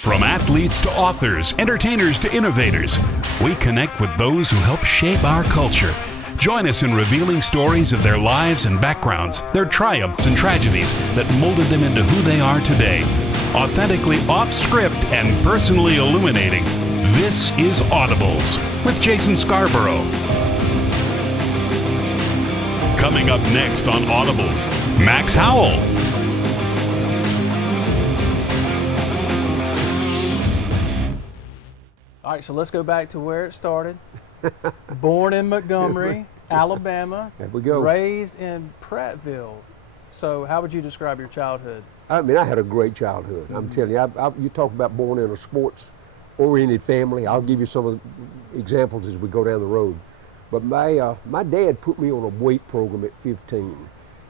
From athletes to authors, entertainers to innovators, we connect with those who help shape our culture. Join us in revealing stories of their lives and backgrounds, their triumphs and tragedies that molded them into who they are today. Authentically off-script and personally illuminating, this is Audibles with Jason Scarborough. Coming up next on Audibles, Max Howell. All right, so let's go back to where it started. Born in Montgomery, Alabama. There we go. Raised in Prattville. So how would you describe your childhood? I mean, I had a great childhood. I'm telling you, you talk about born in a sports-oriented family. I'll give you some of the examples as we go down the road. But my dad put me on a weight program at 15.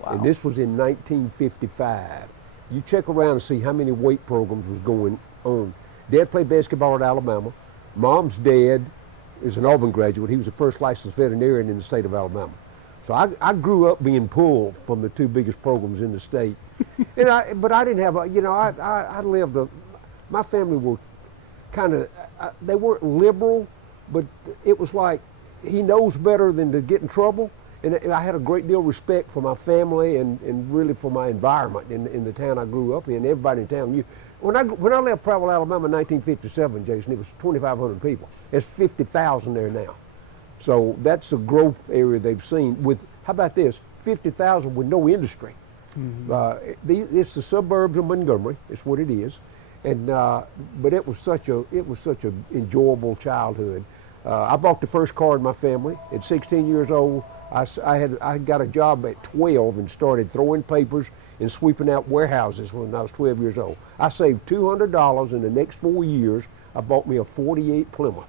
Wow. And this was in 1955. You check around and see how many weight programs was going on. Dad played basketball at Alabama. Mom's dad is an Auburn graduate. He was the first licensed veterinarian in the state of Alabama. So I grew up being pulled from the two biggest programs in the state. But I didn't have I lived my family were kind of, they weren't liberal, but it was like, he knows better than to get in trouble. And I had a great deal of respect for my family and really for my environment in the town I grew up in. Everybody in town knew. When I left Prattville, Alabama in 1957, Jason, it was 2,500 people. There's 50,000 there now. So that's a growth area they've seen with, how about this, 50,000 with no industry. Mm-hmm. It's the suburbs of Montgomery, it's what it is. And, but it was such a enjoyable childhood. I bought the first car in my family at 16 years old. I got a job at 12 and started throwing papers and sweeping out warehouses when I was 12 years old. I saved $200 in the next 4 years. I bought me a 48 Plymouth.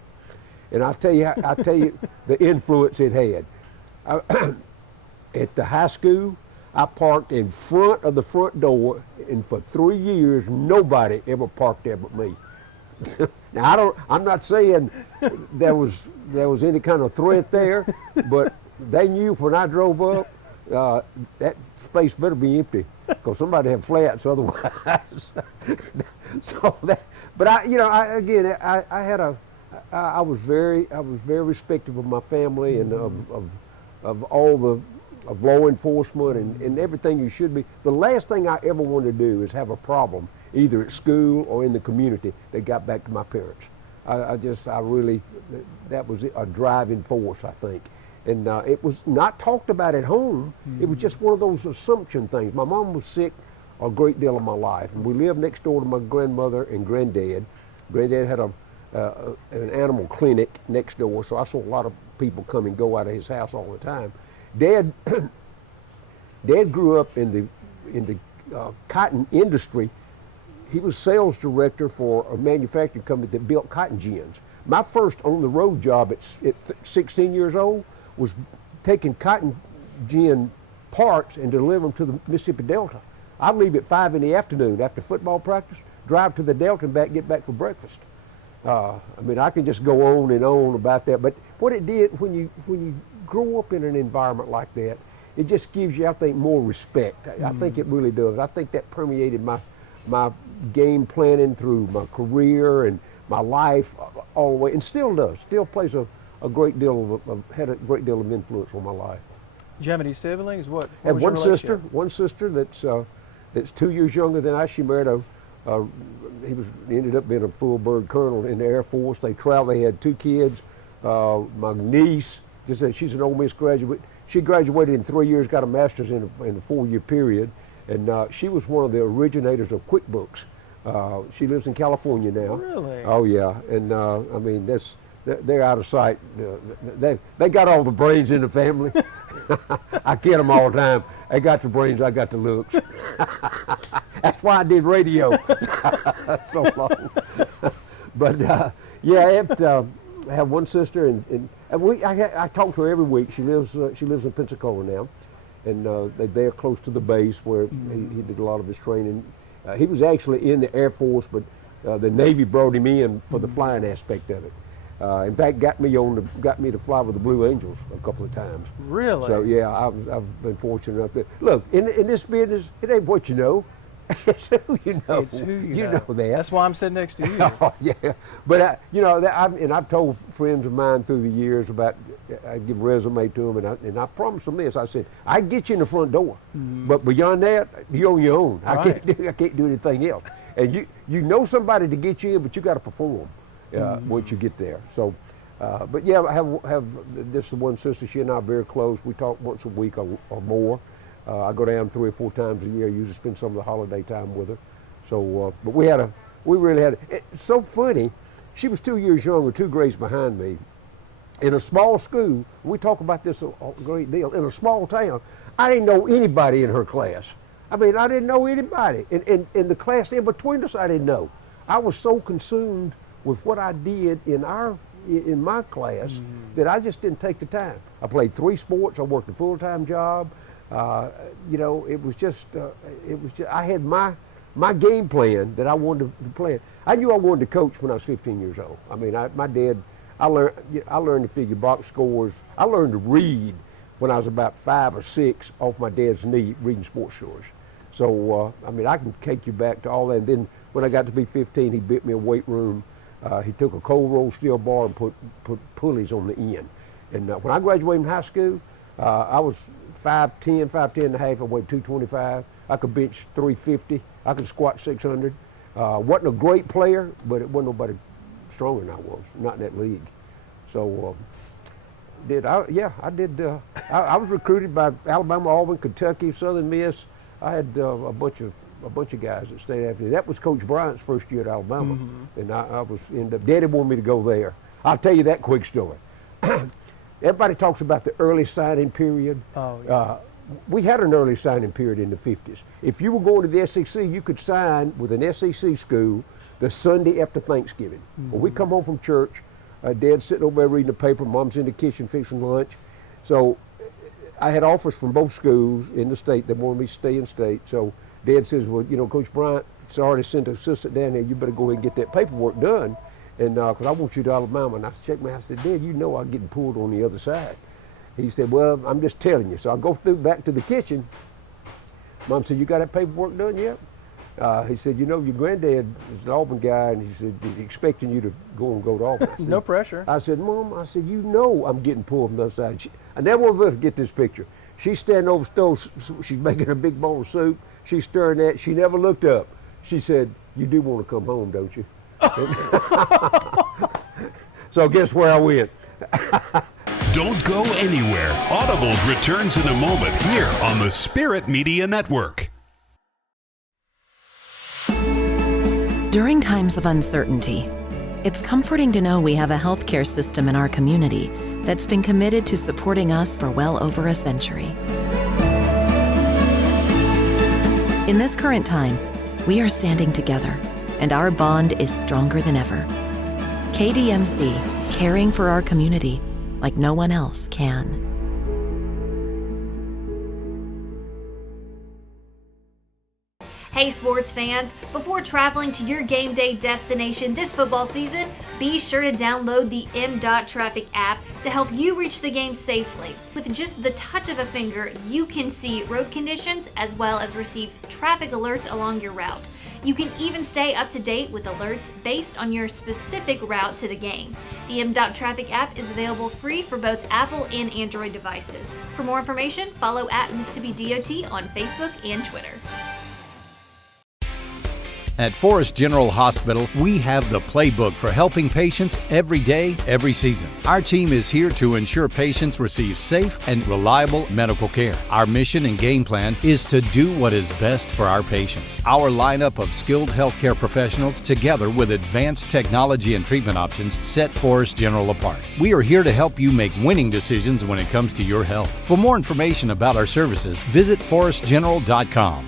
And I tell you the influence it had. At the high school, I parked in front of the front door, and for 3 years, nobody ever parked there but me. Now I'm not saying there was any kind of threat there, but they knew when I drove up, that space better be empty because somebody had flats otherwise. So that, but I was very respectful of my family and of law enforcement and everything you should be. The last thing I ever wanted to do is have a problem either at school or in the community that got back to my parents. That was a driving force, I think. And it was not talked about at home. Mm-hmm. It was just one of those assumption things. My mom was sick a great deal of my life, and we lived next door to my grandmother and granddad. Granddad had an animal clinic next door, so I saw a lot of people come and go out of his house all the time. Dad grew up in the cotton industry. He was sales director for a manufacturing company that built cotton gins. My first on-the-road job at 16 years old was taking cotton gin parts and delivering them to the Mississippi Delta. I'd leave at 5 in the afternoon after football practice, drive to the Delta and get back for breakfast. I can just go on and on about that, but what it did, when you grow up in an environment like that, it just gives you, I think, more respect. I think it really does. I think that permeated my game planning through my career and my life all the way, and still does. Still plays a great deal had a great deal of influence on my life. Do you have any siblings? What I have was your relationship? one sister that's 2 years younger than I. She married he ended up being a full bird colonel in the Air Force. They traveled. They had 2 kids. My niece, she's an Ole Miss graduate. She graduated in 3 years, got a master's in a 4-year period. And she was one of the originators of QuickBooks. She lives in California now. Really? Oh yeah, and they're out of sight. They got all the brains in the family. I kid them all the time. They got the brains, I got the looks. That's why I did radio so long. But I have one sister, and I talk to her every week. She lives in Pensacola now. And they're close to the base where he did a lot of his training. He was actually in the Air Force, but the Navy brought him in for the flying aspect of it. In fact, got me to fly with the Blue Angels a couple of times. Really? So yeah, I've been fortunate enough to look in this business. It ain't what you know; It's who you know. It's who you know that. That's why I'm sitting next to you. Oh, yeah. But, I've told friends of mine through the years about, I give a resume to them, and I promised them this. I said, I can get you in the front door, but beyond that, you're on your own. Right. I can't do anything else. And you know somebody to get you in, but you got to perform once you get there. So, but yeah, I have this one sister. She and I are very close. We talk once a week or more. I go down 3 or 4 times a year. I usually spend some of the holiday time with her. So, but we really had. It's so funny. She was 2 years younger, 2 grades behind me. In a small school, we talk about this a great deal. In a small town, I didn't know anybody in her class. I mean, I didn't know anybody. In the class in between us, I didn't know. I was so consumed with what I did in my class that I just didn't take the time. I played 3 sports. I worked a full-time job. It was just I had my game plan that I wanted to play. I knew I wanted to coach when I was 15 years old. I mean, my dad, I learned to figure box scores. I learned to read when I was about 5 or 6 off my dad's knee reading sports stories. So, I can take you back to all that. And then when I got to be 15, he built me a weight room. He took a cold rolled steel bar and put pulleys on the end. And when I graduated from high school, I was 5'10" and a half. I weighed 225. I could bench 350. I could squat 600. Wasn't a great player, but it wasn't nobody stronger than I was, not in that league. So, I did. I was recruited by Alabama, Auburn, Kentucky, Southern Miss. I had a bunch of guys that stayed after me. That was Coach Bryant's first year at Alabama, and I was ended up. Daddy wanted me to go there. I'll tell you that quick story. Everybody talks about the early signing period. Oh, yeah. We had an early signing period in the 50s. If you were going to the SEC, you could sign with an SEC school the Sunday after Thanksgiving. When we come home from church, Dad's sitting over there reading the paper, Mom's in the kitchen fixing lunch. So I had offers from both schools in the state that wanted me to stay in state. So Dad says, well, Coach Bryant's already sent an assistant down there. You better go ahead and get that paperwork done. And because I want you to Alabama. And I checked I said, Dad, I'm getting pulled on the other side. He said, well, I'm just telling you. So I go back to the kitchen. Mom said, you got that paperwork done yet? He said, your granddad is an Auburn guy, and he said, he's expecting you to go to Auburn. Said, no pressure. I said, Mom, I'm getting pulled on the other side. I never will forget this picture. She's standing over the stove. She's making a big bowl of soup. She's stirring that. She never looked up. She said, you do want to come home, don't you? So guess where I went? Don't go anywhere. Audibles returns in a moment here on the Spirit Media Network. During times of uncertainty, it's comforting to know we have a healthcare system in our community that's been committed to supporting us for well over a century. In this current time, we are standing together, and our bond is stronger than ever. KDMC, caring for our community like no one else can. Hey sports fans, before traveling to your game day destination this football season, be sure to download the M.Traffic app to help you reach the game safely. With just the touch of a finger, you can see road conditions as well as receive traffic alerts along your route. You can even stay up to date with alerts based on your specific route to the game. The M.Traffic app is available free for both Apple and Android devices. For more information, follow at Mississippi DOT on Facebook and Twitter. At Forest General Hospital, we have the playbook for helping patients every day, every season. Our team is here to ensure patients receive safe and reliable medical care. Our mission and game plan is to do what is best for our patients. Our lineup of skilled healthcare professionals, together with advanced technology and treatment options, set Forest General apart. We are here to help you make winning decisions when it comes to your health. For more information about our services, visit forestgeneral.com.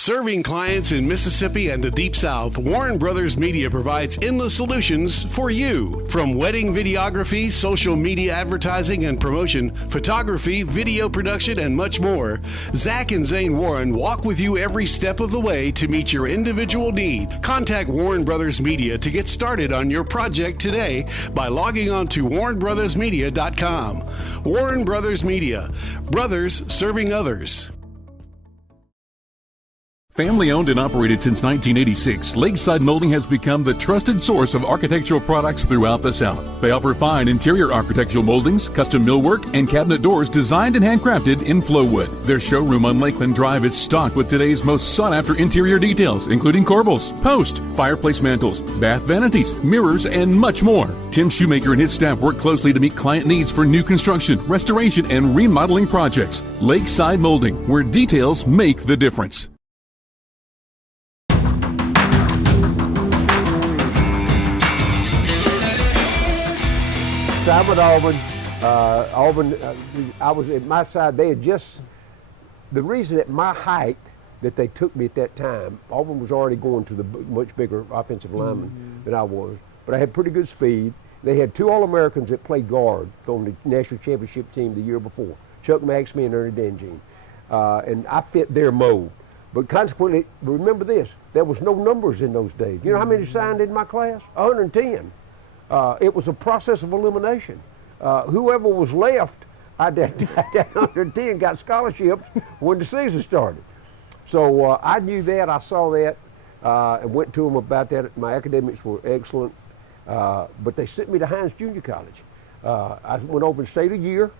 Serving clients in Mississippi and the Deep South, Warren Brothers Media provides endless solutions for you. From wedding videography, social media advertising and promotion, photography, video production, and much more, Zach and Zane Warren walk with you every step of the way to meet your individual need. Contact Warren Brothers Media to get started on your project today by logging on to warrenbrothersmedia.com. Warren Brothers Media. Brothers serving others. Family owned and operated since 1986, Lakeside Molding has become the trusted source of architectural products throughout the South. They offer fine interior architectural moldings, custom millwork, and cabinet doors designed and handcrafted in Flowwood. Their showroom on Lakeland Drive is stocked with today's most sought-after interior details, including corbels, post, fireplace mantles, bath vanities, mirrors, and much more. Tim Shoemaker and his staff work closely to meet client needs for new construction, restoration, and remodeling projects. Lakeside Molding, where details make the difference. So I'm at Auburn. I was at my side. They had just, the reason at my height that they took me at that time, Auburn was already going to the much bigger offensive lineman than I was, but I had pretty good speed. They had 2 All-Americans that played guard on the national championship team the year before, Chuck Maxme and Ernie Dangine, and I fit their mold. But consequently, remember this, there was no numbers in those days. You know how many signed in my class? 110. It was a process of elimination. Whoever was left, that 110 got scholarships when the season started. So I knew that, I saw that, and went to them about that. My academics were excellent, but they sent me to Hines Junior College. I went over and stayed a year,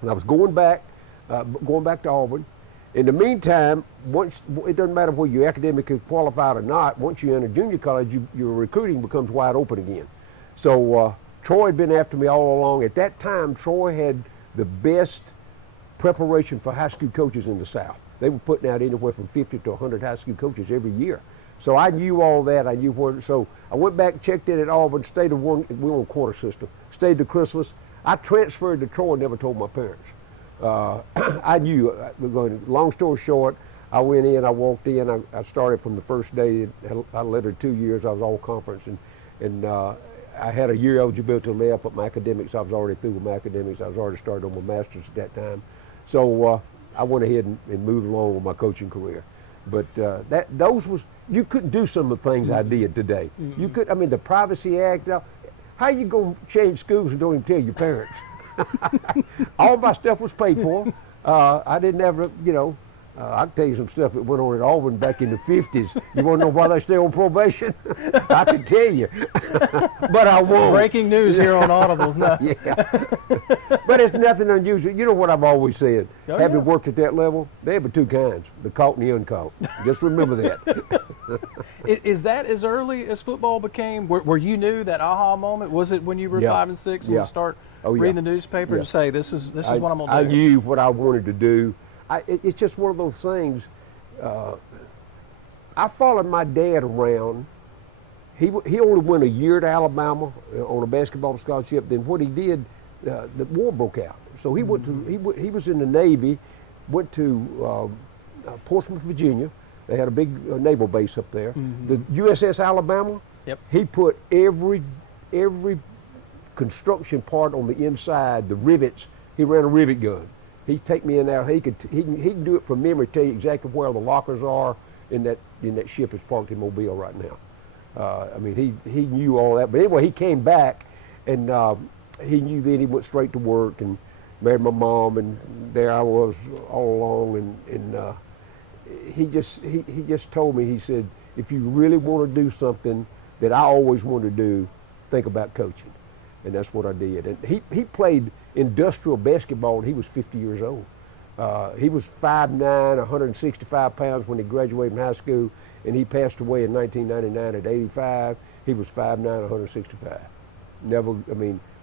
and I was going back to Auburn. In the meantime, once it doesn't matter whether you're academically qualified or not, once you're in a junior college, your recruiting becomes wide open again. So Troy had been after me all along. At that time, Troy had the best preparation for high school coaches in the South. They were putting out anywhere from 50 to 100 high school coaches every year. So I knew all that. I knew where. So I went back, checked in at Auburn, stayed we were on a quarter system, stayed to Christmas. I transferred to Troy and never told my parents. I knew. Long story short, I went in, I walked in, I started from the first day. I led her 2 years. I was all conference, and I had a year eligibility left, but my academics, I was already through with my academics. I was already started on my master's at that time. So I went ahead and moved along with my coaching career. But you couldn't do some of the things I did today. You could, the Privacy Act, how you gonna change schools and don't even tell your parents? All my stuff was paid for. I didn't ever, I can tell you some stuff that went on at Auburn back in the 50s. You want to know why they stay on probation? I can tell you, but I won't. Breaking news here on Audibles now. Yeah, but it's nothing unusual. You know what I've always said? Having worked at that level, there were 2 kinds: the caught and the uncaught. Just remember that. Is that as early as football became, where you knew that aha moment? Was it when you were 5 and 6 and would start reading the newspaper and say, this is what I'm going to do? I knew what I wanted to do. It's just one of those things. I followed my dad around. He only went a year to Alabama on a basketball scholarship. Then what he did, the war broke out. So he went to he was in the Navy, went to Portsmouth, Virginia. They had a big naval base up there. The USS Alabama. Yep. He put every construction part on the inside, the rivets. He ran a rivet gun. He'd take me in there. He can do it from memory, tell you exactly where the lockers are in that ship that's parked in Mobile right now. He knew all that. But anyway, he came back, and he knew that he went straight to work and married my mom, and there I was all along. And he just told me, he said, if you really want to do something that I always wanted to do, think about coaching. And that's what I did. And he played industrial basketball when he was 50 years old. He was 5'9", 165 pounds when he graduated from high school, and he passed away in 1999 at 85. He was 5'9", 165.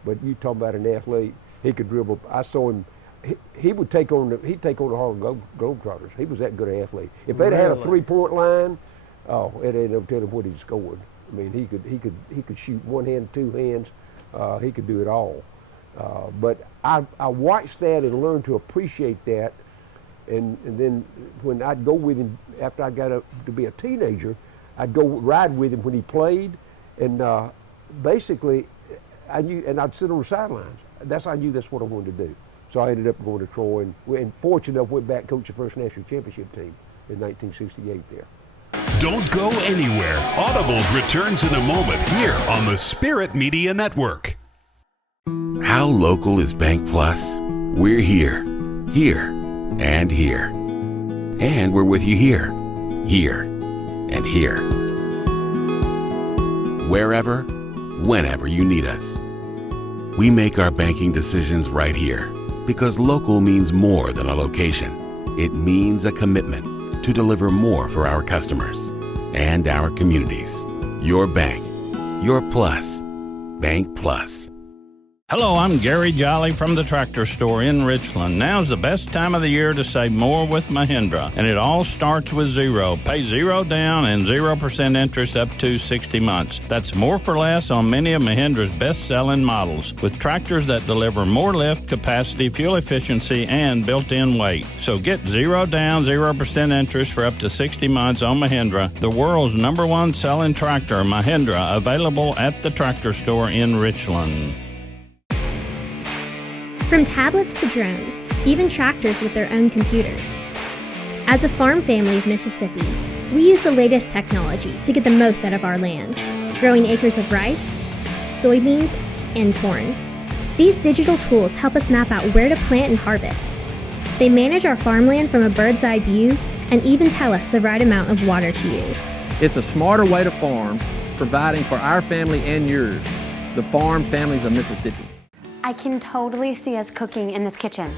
But you talk about an athlete, he could dribble. I saw him, he'd take on the Harlem Globetrotters. He was that good an athlete. If they'd had a 3-point line, it ain't no telling what he'd scored. He could shoot one hand, 2 hands. He could do it all. But I watched that and learned to appreciate that. And then when I'd go with him after I got up to be a teenager, I'd go ride with him when he played. And basically, I knew, and I'd sit on the sidelines. I knew that's what I wanted to do. So I ended up going to Troy, and fortunate enough went back and coached the first national championship team in 1968 there. Don't go anywhere. Audibles returns in a moment here on the Spirit Media Network. How local is Bank Plus? We're here, and here. And we're with you here. here and here. Wherever, whenever you need us. We make our banking decisions right here because local means more than a location. It means a commitment to deliver more for our customers and our communities. Your bank, your plus. Bank Plus. Hello, I'm Gary Jolly from the Tractor Store in Richland. Now's the best time of the year to save more with Mahindra, and it all starts with zero. Pay zero down and 0% interest up to 60 months. That's more for less on many of Mahindra's best-selling models, with tractors that deliver more lift, capacity, fuel efficiency, and built-in weight. So get zero down, 0% interest for up to 60 months on Mahindra, the world's #1 selling tractor, Mahindra, available at the Tractor Store in Richland. From tablets to drones, even tractors with their own computers. As a farm family of Mississippi, we use the latest technology to get the most out of our land, growing acres of rice, soybeans, and corn. These digital tools help us map out where to plant and harvest. They manage our farmland from a bird's eye view and even tell us the right amount of water to use. It's a smarter way to farm, providing for our family and yours, the farm families of Mississippi. I can totally see us cooking in this kitchen.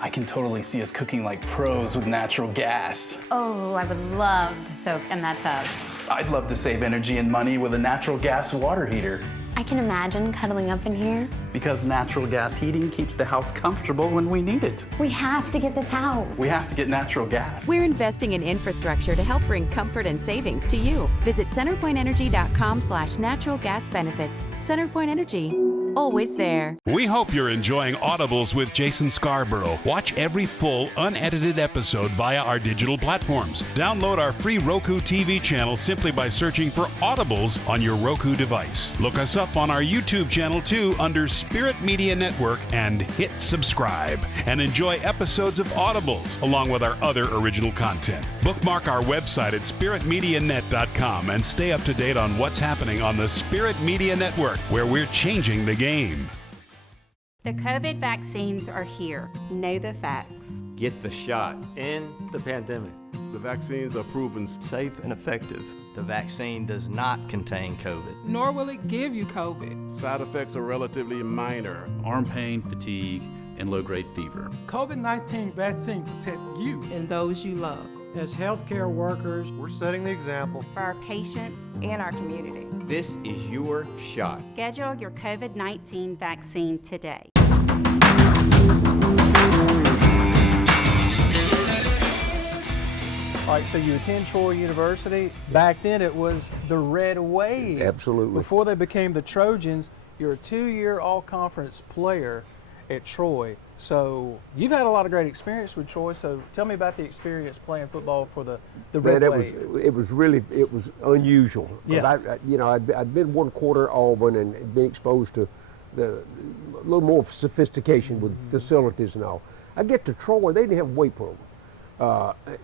I can totally see us cooking like pros with natural gas. Oh, I would love to soak in that tub. I'd love to save energy and money with a natural gas water heater. I can imagine cuddling up in here. Because natural gas heating keeps the house comfortable when we need it. We have to get this house. We have to get natural gas. We're investing in infrastructure to help bring comfort and savings to you. Visit centerpointenergy.com/natural gas benefits. CenterPoint Energy, always there. We hope you're enjoying Audibles with Jason Scarborough. Watch every full, unedited episode via our digital platforms. Download our free Roku TV channel simply by searching for Audibles on your Roku device. Look us up on our YouTube channel too under Spirit Media Network and hit subscribe. And enjoy episodes of Audibles along with our other original content. Bookmark our website at spiritmedianet.com and stay up to date on what's happening on the Spirit Media Network, where we're changing the game. The COVID vaccines are here. Know the facts. Get the shot. End the pandemic. The vaccines are proven safe and effective. The vaccine does not contain COVID. Nor will it give you COVID. Side effects are relatively minor. Arm pain, fatigue, and low-grade fever. COVID-19 vaccine protects you and those you love. As healthcare workers, we're setting the example for our patients and our community. This is your shot. Schedule your COVID-19 vaccine today. All right, so you attend Troy University. Back then it was the Red Wave. Absolutely. Before they became the Trojans, you're a 2-year all-conference player at Troy. So you've had a lot of great experience with Troy. So tell me about the experience playing football for the Red Wave. It was unusual. Yeah. I'd been one quarter at Auburn and been exposed to a little more sophistication with facilities and all. I get to Troy, they didn't have a weight program.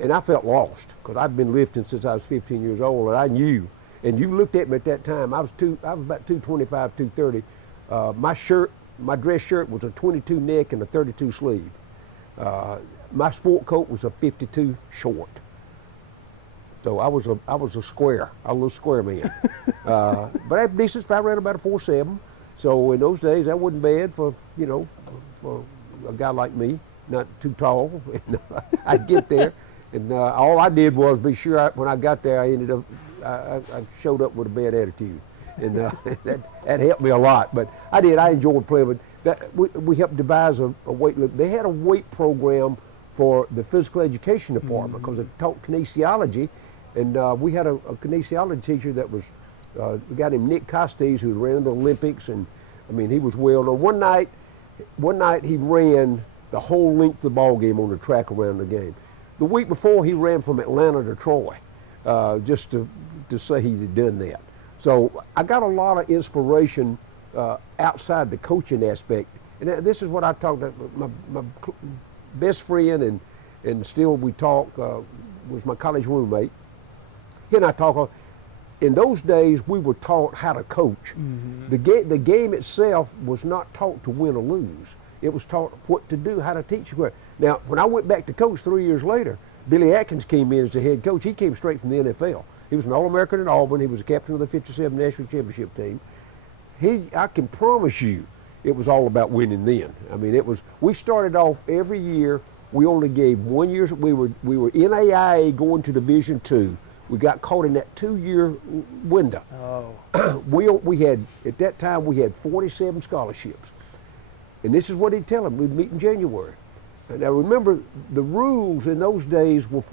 And I felt lost because I'd been lifting since I was 15 years old, and I knew. And you looked at me at that time. I was about 225, 230. My dress shirt was a 22 neck and a 32 sleeve. My sport coat was a 52 short. So I was a square, a little square man. But I had decent. I ran about a 4.7. So in those days, that wasn't bad for a guy like me. Not too tall. I'd get there, and all I did was be sure when I got there, I showed up with a bad attitude, and that helped me a lot. But I enjoyed playing. But we helped devise a weight lift. They had a weight program for the physical education department because it taught kinesiology, and we had a kinesiology teacher that was a guy named Nick Costes who ran the Olympics, and I mean he was well known. One night he ran the whole length of the ball game on the track around the game. The week before, he ran from Atlanta to Troy, just to say he had done that. So I got a lot of inspiration outside the coaching aspect. And this is what I talked about. My best friend, and still we talk, was my college roommate. He and I talk. In those days, we were taught how to coach. Mm-hmm. The game itself was not taught to win or lose. It was taught what to do, how to teach you. Now, when I went back to coach 3 years later, Billy Atkins came in as the head coach. He came straight from the NFL. He was an All-American at Auburn. He was a captain of the 57 National Championship team. I can promise you, it was all about winning then. I mean, we started off every year. We only gave 1 year. We were NAIA going to Division II. We got caught in that 2-year window. Oh. we had, at that time, we had 47 scholarships. And this is what he'd tell them. We'd meet in January. Now remember, the rules in those days were,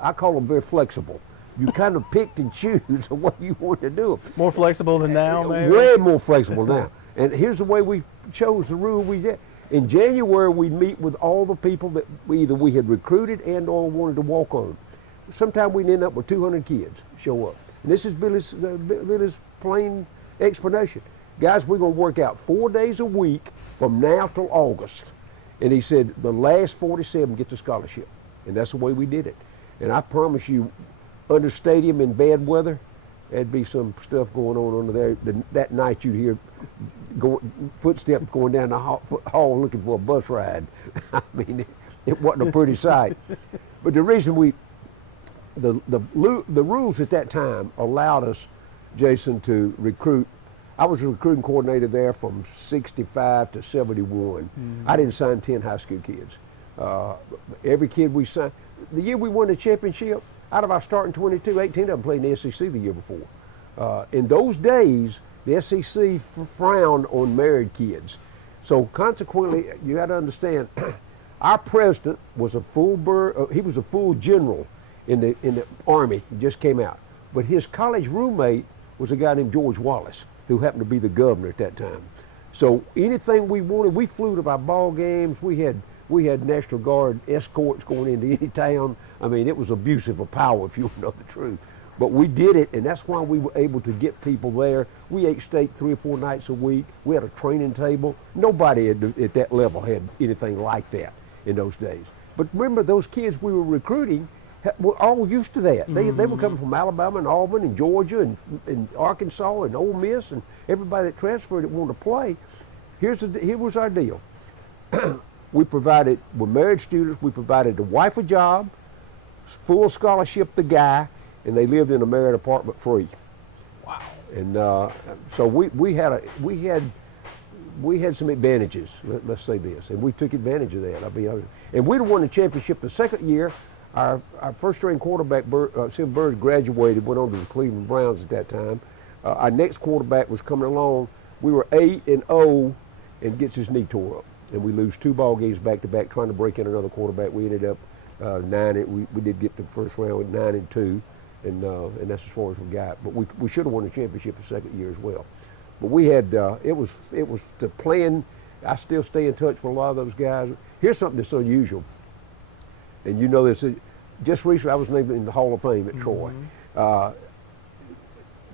I call them very flexible. You kind of picked and choose what you wanted to do. More flexible than now, maybe? Way more flexible now. And here's the way we chose the rule we did. In January, we'd meet with all the people that either we had recruited and or wanted to walk on. Sometimes we'd end up with 200 kids show up. And this is Billy's plain explanation. Guys, we're going to work out 4 days a week from now till August. And he said, the last 47 get the scholarship. And that's the way we did it. And I promise you, under stadium in bad weather, there'd be some stuff going on under there. That night you'd hear footsteps going down the hall looking for a bus ride. I mean, it wasn't a pretty sight. But the reason the rules at that time allowed us, Jason, to recruit. I was a recruiting coordinator there from 65 to 71. Mm-hmm. I didn't sign 10 high school kids. Every kid we signed, the year we won the championship, out of our starting 22, 18 of them played in the SEC the year before. In those days, the SEC frowned on married kids. So consequently, you got to understand, our president was a full he was a full general in the Army. He just came out. But his college roommate was a guy named George Wallace, who happened to be the governor at that time. So anything we wanted, we flew to our ball games. We had National Guard escorts going into any town. I mean, it was abusive of power, if you want to know the truth. But we did it, and that's why we were able to get people there. We ate steak 3 or 4 nights a week. We had a training table. Nobody at that level had anything like that in those days. But remember, those kids we were recruiting were all used to that. They were coming from Alabama and Auburn and Georgia and Arkansas and Ole Miss, and everybody that transferred that wanted to play. Here was our deal. We provided, with married students, we provided the wife a job, full scholarship the guy, and they lived in a married apartment free. Wow. And so we had some advantages, let's say this, and we took advantage of that. And we'd have won the championship the second year. Our first-string quarterback, Sim Bird, graduated, went on to the Cleveland Browns at that time. Our next quarterback was coming along. We were 8-0 and gets his knee tore up. And we lose 2 ball games back-to-back trying to break in another quarterback. We ended up 9. We did get to the first round with 9-2, and that's as far as we got. But we should have won the championship the second year as well. But we had it was the plan. I still stay in touch with a lot of those guys. Here's something that's unusual, and you know this. Just recently, I was named in the Hall of Fame at Troy.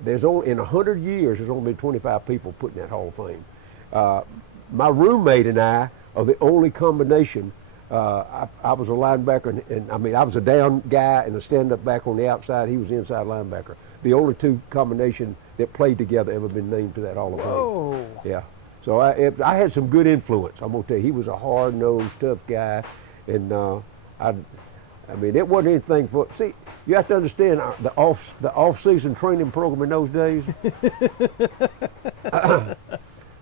There's only in 100 years, there's only been 25 people put in that Hall of Fame. My roommate and I are the only combination. I was a linebacker, and I mean, I was a down guy and a stand-up back on the outside. He was the inside linebacker. The only 2 combination that played together ever been named to that Hall of Fame. Whoa. Yeah. So I had some good influence. I'm gonna tell you, he was a hard-nosed, tough guy, and I mean, it wasn't anything for. See, you have to understand the off-season training program in those days.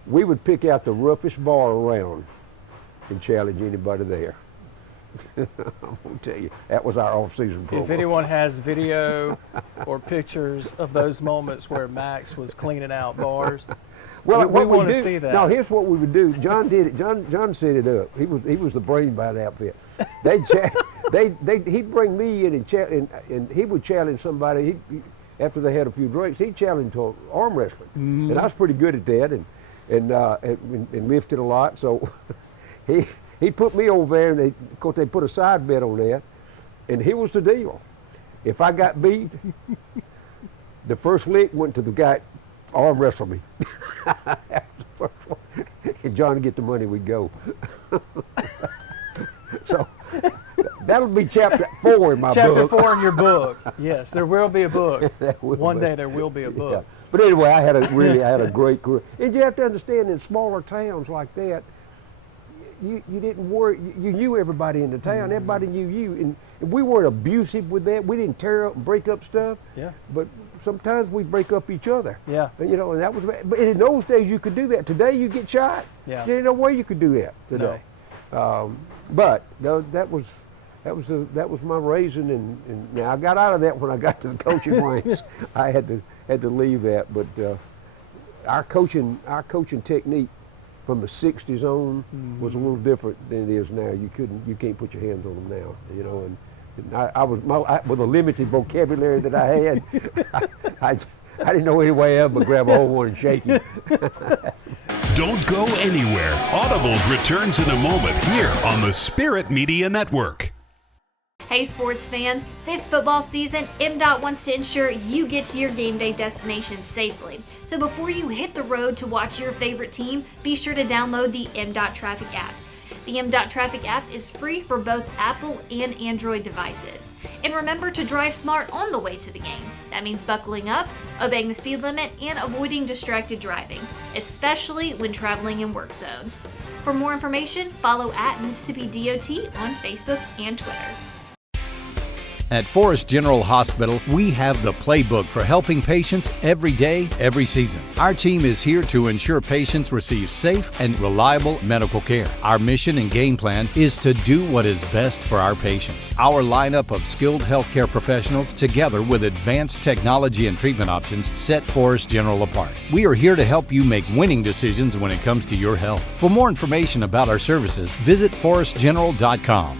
We would pick out the roughest bar around and challenge anybody there. I'm gonna tell you, that was our off-season program. If anyone has video or pictures of those moments where Max was cleaning out bars, well, we want to see that. No, here's what we would do. John did it. John set it up. He was the brain behind the outfit. He'd bring me in and he would challenge somebody. After they had a few drinks, he'd challenge to arm wrestling, and I was pretty good at that, and lifted a lot. So he put me over there, and of course they put a side bet on that, and here was the deal: if I got beat, the first lick went to the guy arm wrestled me. And John would get the money, we'd go. So that'll be chapter 4 in my book. Chapter 4 in your book. Yes, there will be a book. One day there will be a book. Yeah. But anyway, I had a great career. And you have to understand, in smaller towns like that, you didn't worry. You knew everybody in the town. Everybody knew you, and we weren't abusive with that. We didn't tear up and break up stuff. Yeah. But sometimes we break up each other. Yeah. And, and that was. But in those days, you could do that. Today, you get shot. Yeah. There ain't no way you could do that today. No. But that was my raising, and now I got out of that when I got to the coaching ranks. I had to leave that, but our coaching technique from the 60s on was a little different than it is now. You can't put your hands on them now, and I was with a limited vocabulary that I had. I didn't know any way else but grab a hold one and shake him. Don't go anywhere. Audibles returns in a moment here on the Spirit Media Network. Hey sports fans, this football season, MDOT wants to ensure you get to your game day destination safely. So before you hit the road to watch your favorite team, be sure to download the MDOT Traffic app. The MDOT Traffic app is free for both Apple and Android devices. And remember to drive smart on the way to the game. That means buckling up, obeying the speed limit, and avoiding distracted driving, especially when traveling in work zones. For more information, follow @Mississippi DOT on Facebook and Twitter. At Forest General Hospital, we have the playbook for helping patients every day, every season. Our team is here to ensure patients receive safe and reliable medical care. Our mission and game plan is to do what is best for our patients. Our lineup of skilled healthcare professionals, together with advanced technology and treatment options, set Forest General apart. We are here to help you make winning decisions when it comes to your health. For more information about our services, visit forestgeneral.com.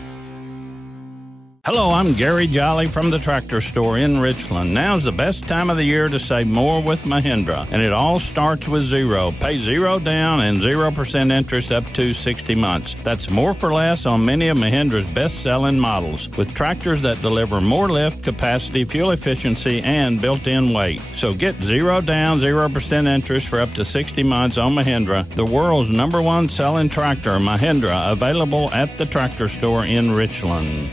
Hello, I'm Gary Jolly from the Tractor Store in Richland. Now's the best time of the year to save more with Mahindra, and it all starts with zero. Pay zero down and 0% interest up to 60 months. That's more for less on many of Mahindra's best-selling models, with tractors that deliver more lift, capacity, fuel efficiency, and built-in weight. So get zero down, 0% interest for up to 60 months on Mahindra, the world's #1 selling tractor, Mahindra, available at the Tractor Store in Richland.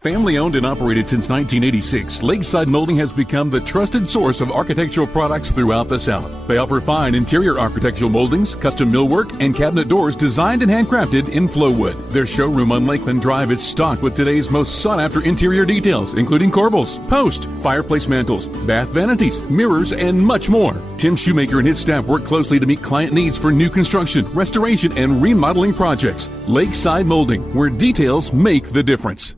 Family owned and operated since 1986, Lakeside Molding has become the trusted source of architectural products throughout the South. They offer fine interior architectural moldings, custom millwork, and cabinet doors designed and handcrafted in Flowwood. Their showroom on Lakeland Drive is stocked with today's most sought-after interior details, including corbels, post, fireplace mantles, bath vanities, mirrors, and much more. Tim Shoemaker and his staff work closely to meet client needs for new construction, restoration, and remodeling projects. Lakeside Molding, where details make the difference.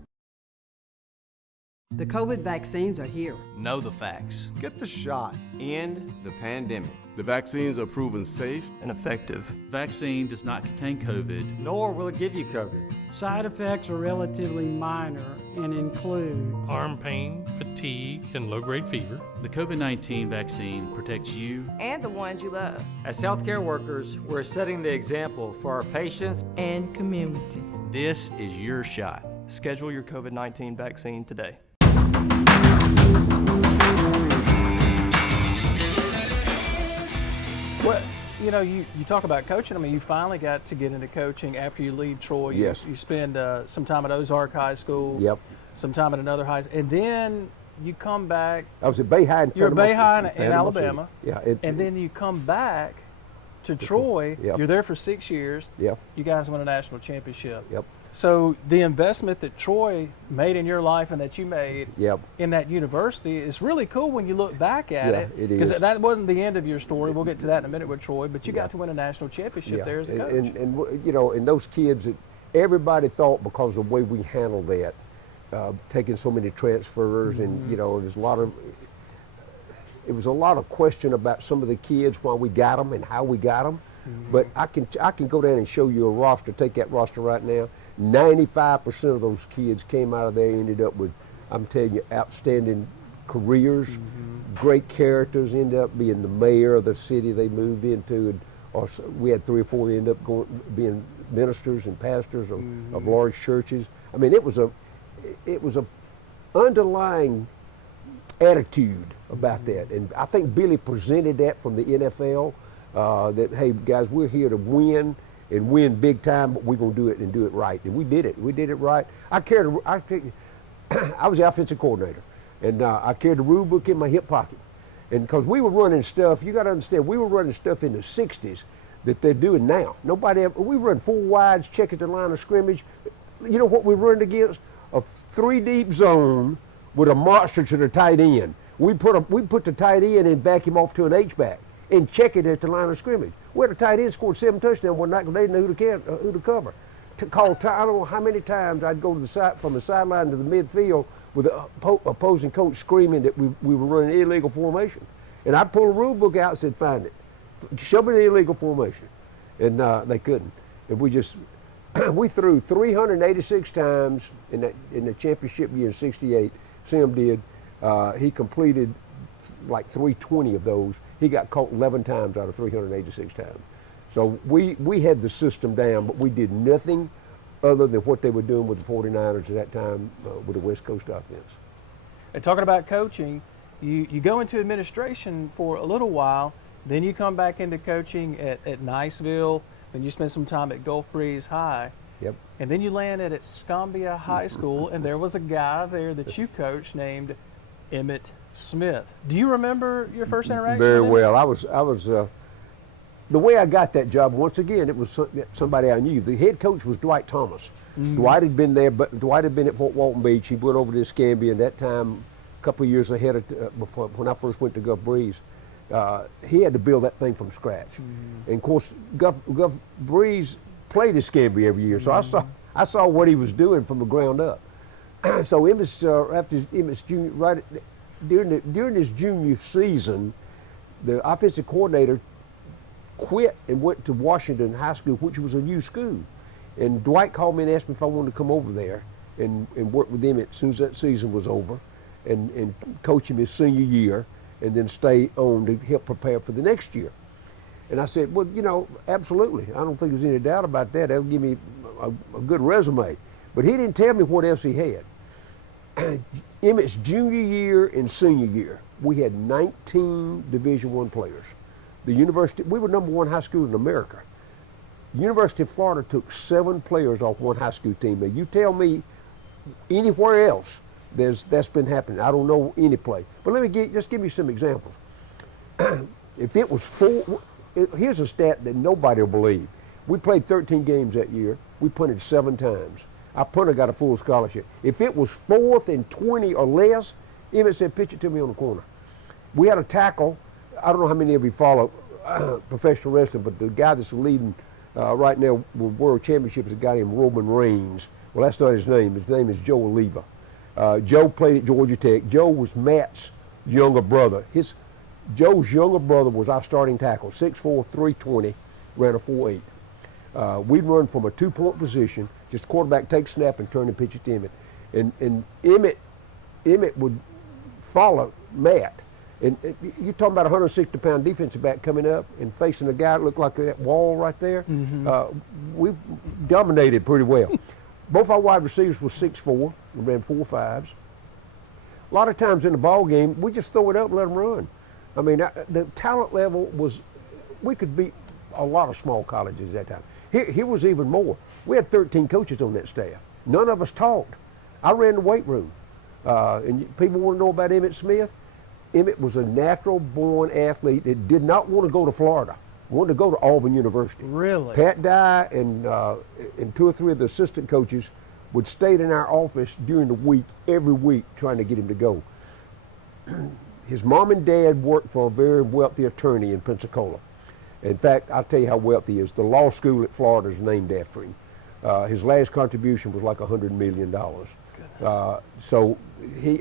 The COVID vaccines are here. Know the facts. Get the shot. End the pandemic. The vaccines are proven safe And effective. Vaccine does not contain COVID. Nor will it give you COVID. Side effects are relatively minor and include arm pain, fatigue, and low-grade fever. The COVID-19 vaccine protects you and the ones you love. As healthcare workers, we're setting the example for our patients and community. This is your shot. Schedule your COVID-19 vaccine today. Well, you talk about coaching. I mean, you finally got to get into coaching after you leave Troy. Yes. You spend some time at Ozark High School. Yep. Some time at another high school. And then you come back. I was at Bay High. You're at Bay High in Alabama. Yeah. And then you come back to Troy. Yep. You're there for 6 years. Yep. You guys win a national championship. Yep. So the investment that Troy made in your life and that you made in that university is really cool when you look back at it. It is. Because that wasn't the end of your story. We'll get to that in a minute with Troy, but you got to win a national championship there as a coach. And those kids, everybody thought because of the way we handled that, taking so many transfers and, there's it was a lot of question about some of the kids, why we got them and how we got them. But I can go down and show you a roster, take that roster right now. 95% of those kids came out of there, ended up with, I'm telling you, outstanding careers, great characters, ended up being the mayor of the city they moved into. And we had 3 or 4 that ended up being ministers and pastors of large churches. I mean, it was a underlying attitude about that. And I think Billy presented that from the NFL, that, hey, guys, we're here to win and win big time, but we're going to do it and do it right. And we did it. We did it right. I was the offensive coordinator, and I carried the rule book in my hip pocket. And because we were running stuff, you got to understand, we were running stuff in the 60s that they're doing now. Nobody ever, we run 4 wides, check at the line of scrimmage. You know what we run against? A 3-deep zone with a monster to the tight end. We put the tight end and back him off to an H-back and check it at the line of scrimmage. We had a tight end scored 7 touchdowns one night because they didn't know who to cover. I don't know how many times I'd go to the side, from the sideline to the midfield with the opposing coach screaming that we were running illegal formation. And I'd pull a rule book out and said, find it. Show me the illegal formation. And they couldn't. And we threw 386 times in the championship year in '68. Sim did. He completed like 320 of those. He got caught 11 times out of 386 times. So we had the system down, but we did nothing other than what they were doing with the 49ers at that time with the West Coast offense. And talking about coaching, you go into administration for a little while, then you come back into coaching at Niceville, then you spend some time at Gulf Breeze High. Yep. And then you land at Escambia High School, and there was a guy there that you coached named Emmitt Smith. Do you remember your first interaction Very with him? well. I was the way I got that job, once again, it was somebody I knew. The head coach was Dwight Thomas. Mm-hmm. Dwight had been there, but Dwight had been at Fort Walton Beach. He went over to Escambia, and that time, a couple of years ahead of before, when I first went to Gulf Breeze, he had to build that thing from scratch. Mm-hmm. And of course, Gulf Breeze played Escambia every year, so I saw what he was doing from the ground up. So after Emmitt's junior, during his junior season, the offensive coordinator quit and went to Washington High School, which was a new school. And Dwight called me and asked me if I wanted to come over there and work with him as soon as that season was over and coach him his senior year and then stay on to help prepare for the next year. And I said, well, you know, absolutely. I don't think there's any doubt about that. That'll give me a good resume. But he didn't tell me what else he had. Emmitt's junior year and senior year, we had 19 Division I players. The university, we were #1 high school in America. University of Florida took 7 players off one high school team. Now you tell me anywhere else that's been happening. I don't know any play. But let me just give you some examples. If it was 4, here's a stat that nobody will believe. We played 13 games that year. We punted 7 times. Our punter got a full scholarship. If it was 4th and 20 or less, Emmitt said, pitch it to me on the corner. We had a tackle. I don't know how many of you follow professional wrestling, but the guy that's leading right now with World Championships is a guy named Roman Reigns. Well, that's not his name. His name is Joe Oliva. Joe played at Georgia Tech. Joe was Matt's younger brother. Joe's younger brother was our starting tackle, 6'4", 320, ran a 4.8. We'd run from a 2-point position, just quarterback take snap and turn and pitch it to Emmitt. And Emmitt would follow Matt. And you're talking about a 160-pound defensive back coming up and facing a guy that looked like that wall right there. Mm-hmm. We dominated pretty well. Both our wide receivers were 6'4", and ran 4.5s. A lot of times in the ball game, we just throw it up and let them run. I mean, the talent level was, we could beat a lot of small colleges at that time. Here was even more. We had 13 coaches on that staff. None of us taught. I ran the weight room. And people want to know about Emmitt Smith. Emmitt was a natural-born athlete that did not want to go to Florida. Wanted to go to Auburn University. Really? Pat Dye and 2 or 3 of the assistant coaches would stay in our office during the week, every week, trying to get him to go. His mom and dad worked for a very wealthy attorney in Pensacola. In fact, I'll tell you how wealthy he is. The law school at Florida is named after him. His last contribution was like $100 million. So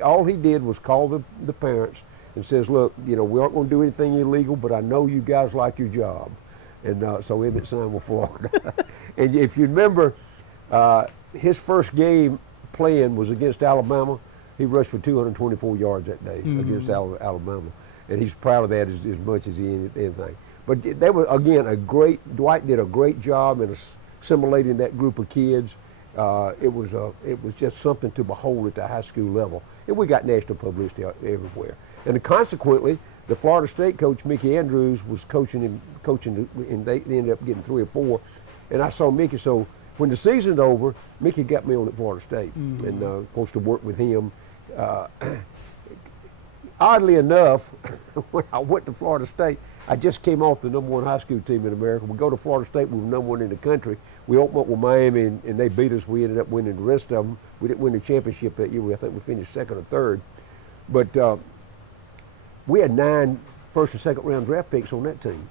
all he did was call the parents and says, look, you know, we aren't going to do anything illegal, but I know you guys like your job. And so Emmitt signed with Florida. And if you remember, his first game playing was against Alabama. He rushed for 224 yards that day against Alabama. And he's proud of that as much as anything. But they were, again, Dwight did a great job in assimilating that group of kids. It was just something to behold at the high school level. And we got national publicity everywhere. And consequently, the Florida State coach, Mickey Andrews, was coaching, and they ended up getting 3 or 4. And I saw Mickey, so when the season's over, Mickey got me on at Florida State. Mm-hmm. And of course, to work with him. oddly enough, when I went to Florida State, I just came off the #1 high school team in America. We go to Florida State, we were #1 in the country. We opened up with Miami, and they beat us. We ended up winning the rest of them. We didn't win the championship that year. I think we finished 2nd or 3rd. But we had 9 first and second round draft picks on that team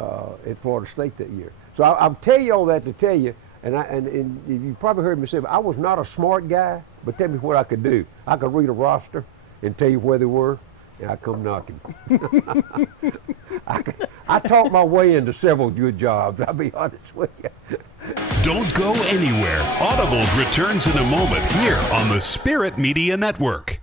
at Florida State that year. So I'll tell you all that to tell you, and you probably heard me say, I was not a smart guy, but tell me what I could do. I could read a roster and tell you where they were, and I come knocking. I talked my way into several good jobs, I'll be honest with you. Don't go anywhere. Audibles returns in a moment here on the Spirit Media Network.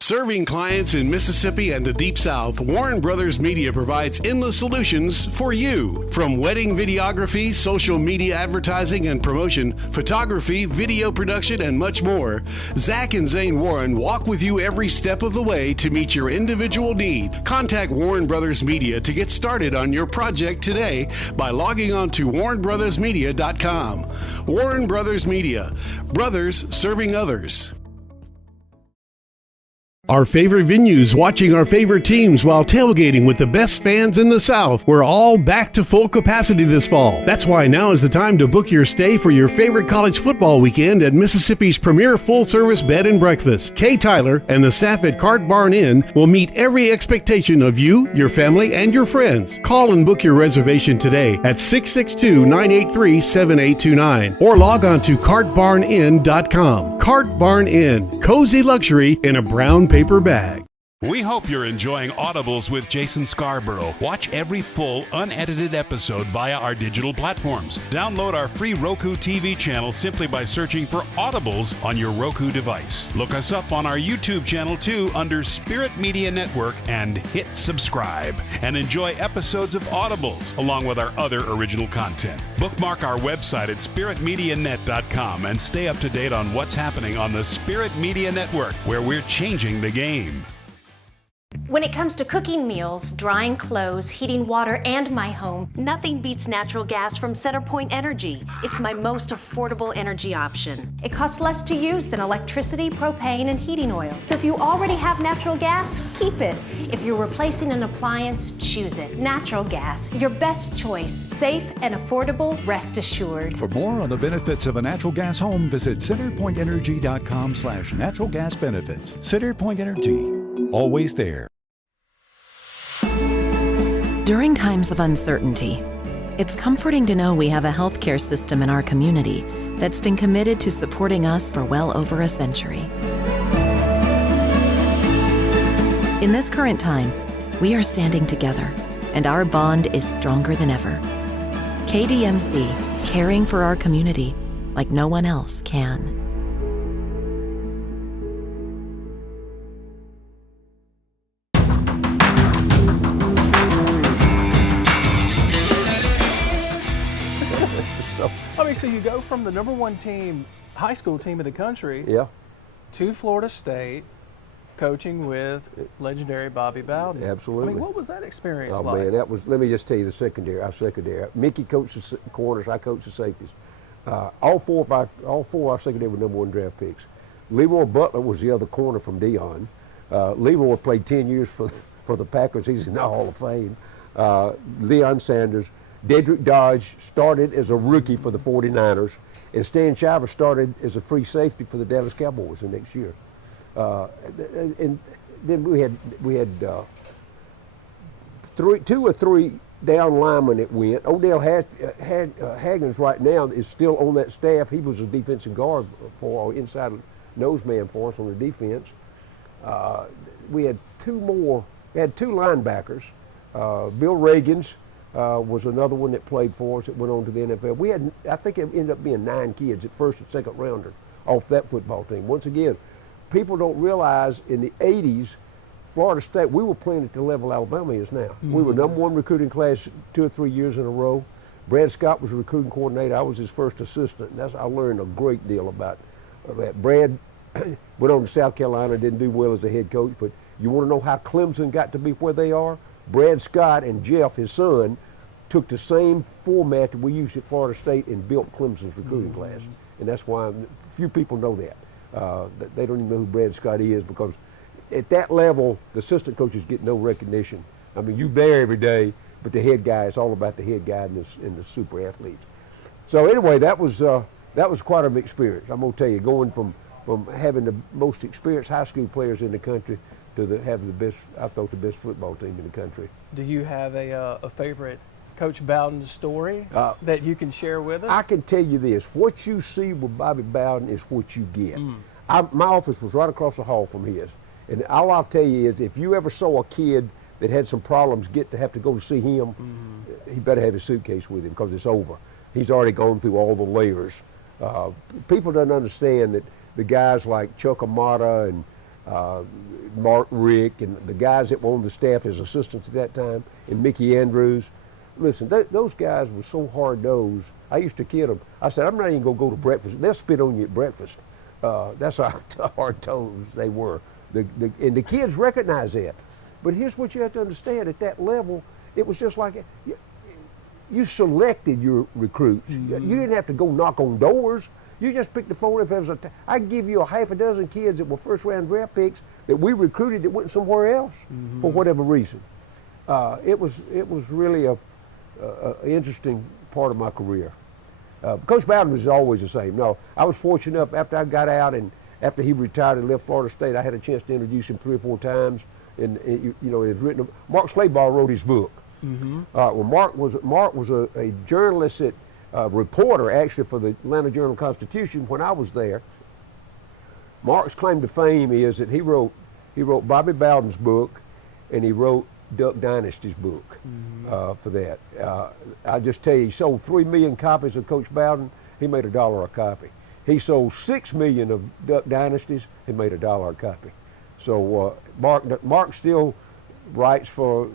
Serving clients in Mississippi and the Deep South, Warren Brothers Media provides endless solutions for you. From wedding videography, social media advertising and promotion, photography, video production, and much more, Zach and Zane Warren walk with you every step of the way to meet your individual need. Contact Warren Brothers Media to get started on your project today by logging on to warrenbrothersmedia.com. Warren Brothers Media. Brothers serving others. Our favorite venues, watching our favorite teams while tailgating with the best fans in the South. We're all back to full capacity this fall. That's why now is the time to book your stay for your favorite college football weekend at Mississippi's premier full-service bed and breakfast. Kay Tyler and the staff at Cart Barn Inn will meet every expectation of you, your family, and your friends. Call and book your reservation today at 662-983-7829 or log on to cartbarninn.com. Cart Barn Inn, cozy luxury in a brown paper bag. We hope you're enjoying Audibles with Jason Scarborough. Watch every full, unedited episode via our digital platforms. Download our free Roku TV channel simply by searching for Audibles on your Roku device. Look us up on our YouTube channel too under Spirit Media Network and hit subscribe. And enjoy episodes of Audibles along with our other original content. Bookmark our website at spiritmedianet.com and stay up to date on what's happening on the Spirit Media Network, where we're changing the game. When it comes to cooking meals, drying clothes, heating water, and my home, nothing beats natural gas from CenterPoint Energy. It's my most affordable energy option. It costs less to use than electricity, propane, and heating oil. So if you already have natural gas, keep it. If you're replacing an appliance, choose it. Natural gas, your best choice. Safe and affordable, rest assured. For more on the benefits of a natural gas home, visit centerpointenergy.com/natural gas benefits. CenterPoint Energy, always there. During times of uncertainty, it's comforting to know we have a healthcare system in our community that's been committed to supporting us for well over a century. In this current time, we are standing together, and our bond is stronger than ever. KDMC, caring for our community like no one else can. So you go from the #1 team, high school team in the country, to Florida State, coaching with legendary Bobby Bowden. Absolutely. I mean, what was that experience like? Oh man, that was. Let me just tell you the secondary. Our secondary. Mickey coached the corners. I coached the safeties. All four of our secondary were #1 draft picks. Leroy Butler was the other corner from Deion. Leroy played 10 years for the Packers. He's in the Hall of Fame. Deion Sanders. Dedrick Dodge started as a rookie for the 49ers, and Stan Shiver started as a free safety for the Dallas Cowboys the next year. And then we had two or three down linemen that went. Odell Haggins right now is still on that staff. He was a defensive guard for inside nose man for us on the defense. We had two more. We had two linebackers. Bill Reagans was another one that played for us that went on to the NFL. I think it ended up being 9 kids at first and second rounder off that football team. Once again, people don't realize in the 80s, Florida State, we were playing at the level Alabama is now. Mm-hmm. We were #1 recruiting class 2 or 3 years in a row. Brad Scott was a recruiting coordinator. I was his first assistant. I learned a great deal about that. Brad went on to South Carolina, didn't do well as a head coach, but you want to know how Clemson got to be where they are? Brad Scott and Jeff, his son, took the same format that we used at Florida State and built Clemson's recruiting class. And that's why few people know that. They don't even know who Brad Scott is, because at that level, the assistant coaches get no recognition. I mean, you're there every day, but the head guy, it's all about the head guy and the super athletes. So anyway, that was quite an experience. I'm gonna tell you, going from having the most experienced high school players in the country to have the best, I thought, the best football team in the country. Do you have a favorite Coach Bowden story that you can share with us? I can tell you this: what you see with Bobby Bowden is what you get. My office was right across the hall from his, and all I'll tell you is, if you ever saw a kid that had some problems have to go to see him, he better have his suitcase with him, because it's over. He's already gone through all the layers. People don't understand that the guys like Chuck Amata and Mark Rick and the guys that were on the staff as assistants at that time, and Mickey Andrews, listen, those guys were so hard-nosed. I used to kid them. I said, I'm not even going to go to breakfast. They'll spit on you at breakfast. That's how hard-nosed they were. And the kids recognize that. But here's what you have to understand. At that level, it was just like you selected your recruits. You didn't have to go knock on doors. You just picked the phone. If there was I give you a half a dozen kids that were first-round draft picks that we recruited that went somewhere else for whatever reason. It was really a interesting part of my career. Coach Bowden was always the same. No, I was fortunate enough, after I got out and after he retired and left Florida State, I had a chance to introduce him 3 or 4 times. And you know, it's written. Mark Slayball wrote his book. Well, Mark was a journalist, reporter actually for the Atlanta Journal-Constitution when I was there. Mark's claim to fame is that he wrote Bobby Bowden's book, and he wrote Duck Dynasty's book for that. I just tell you, he sold 3 million copies of Coach Bowden. He made $1 a copy. He sold 6 million of Duck Dynasties. He made $1 a copy. So Mark still writes for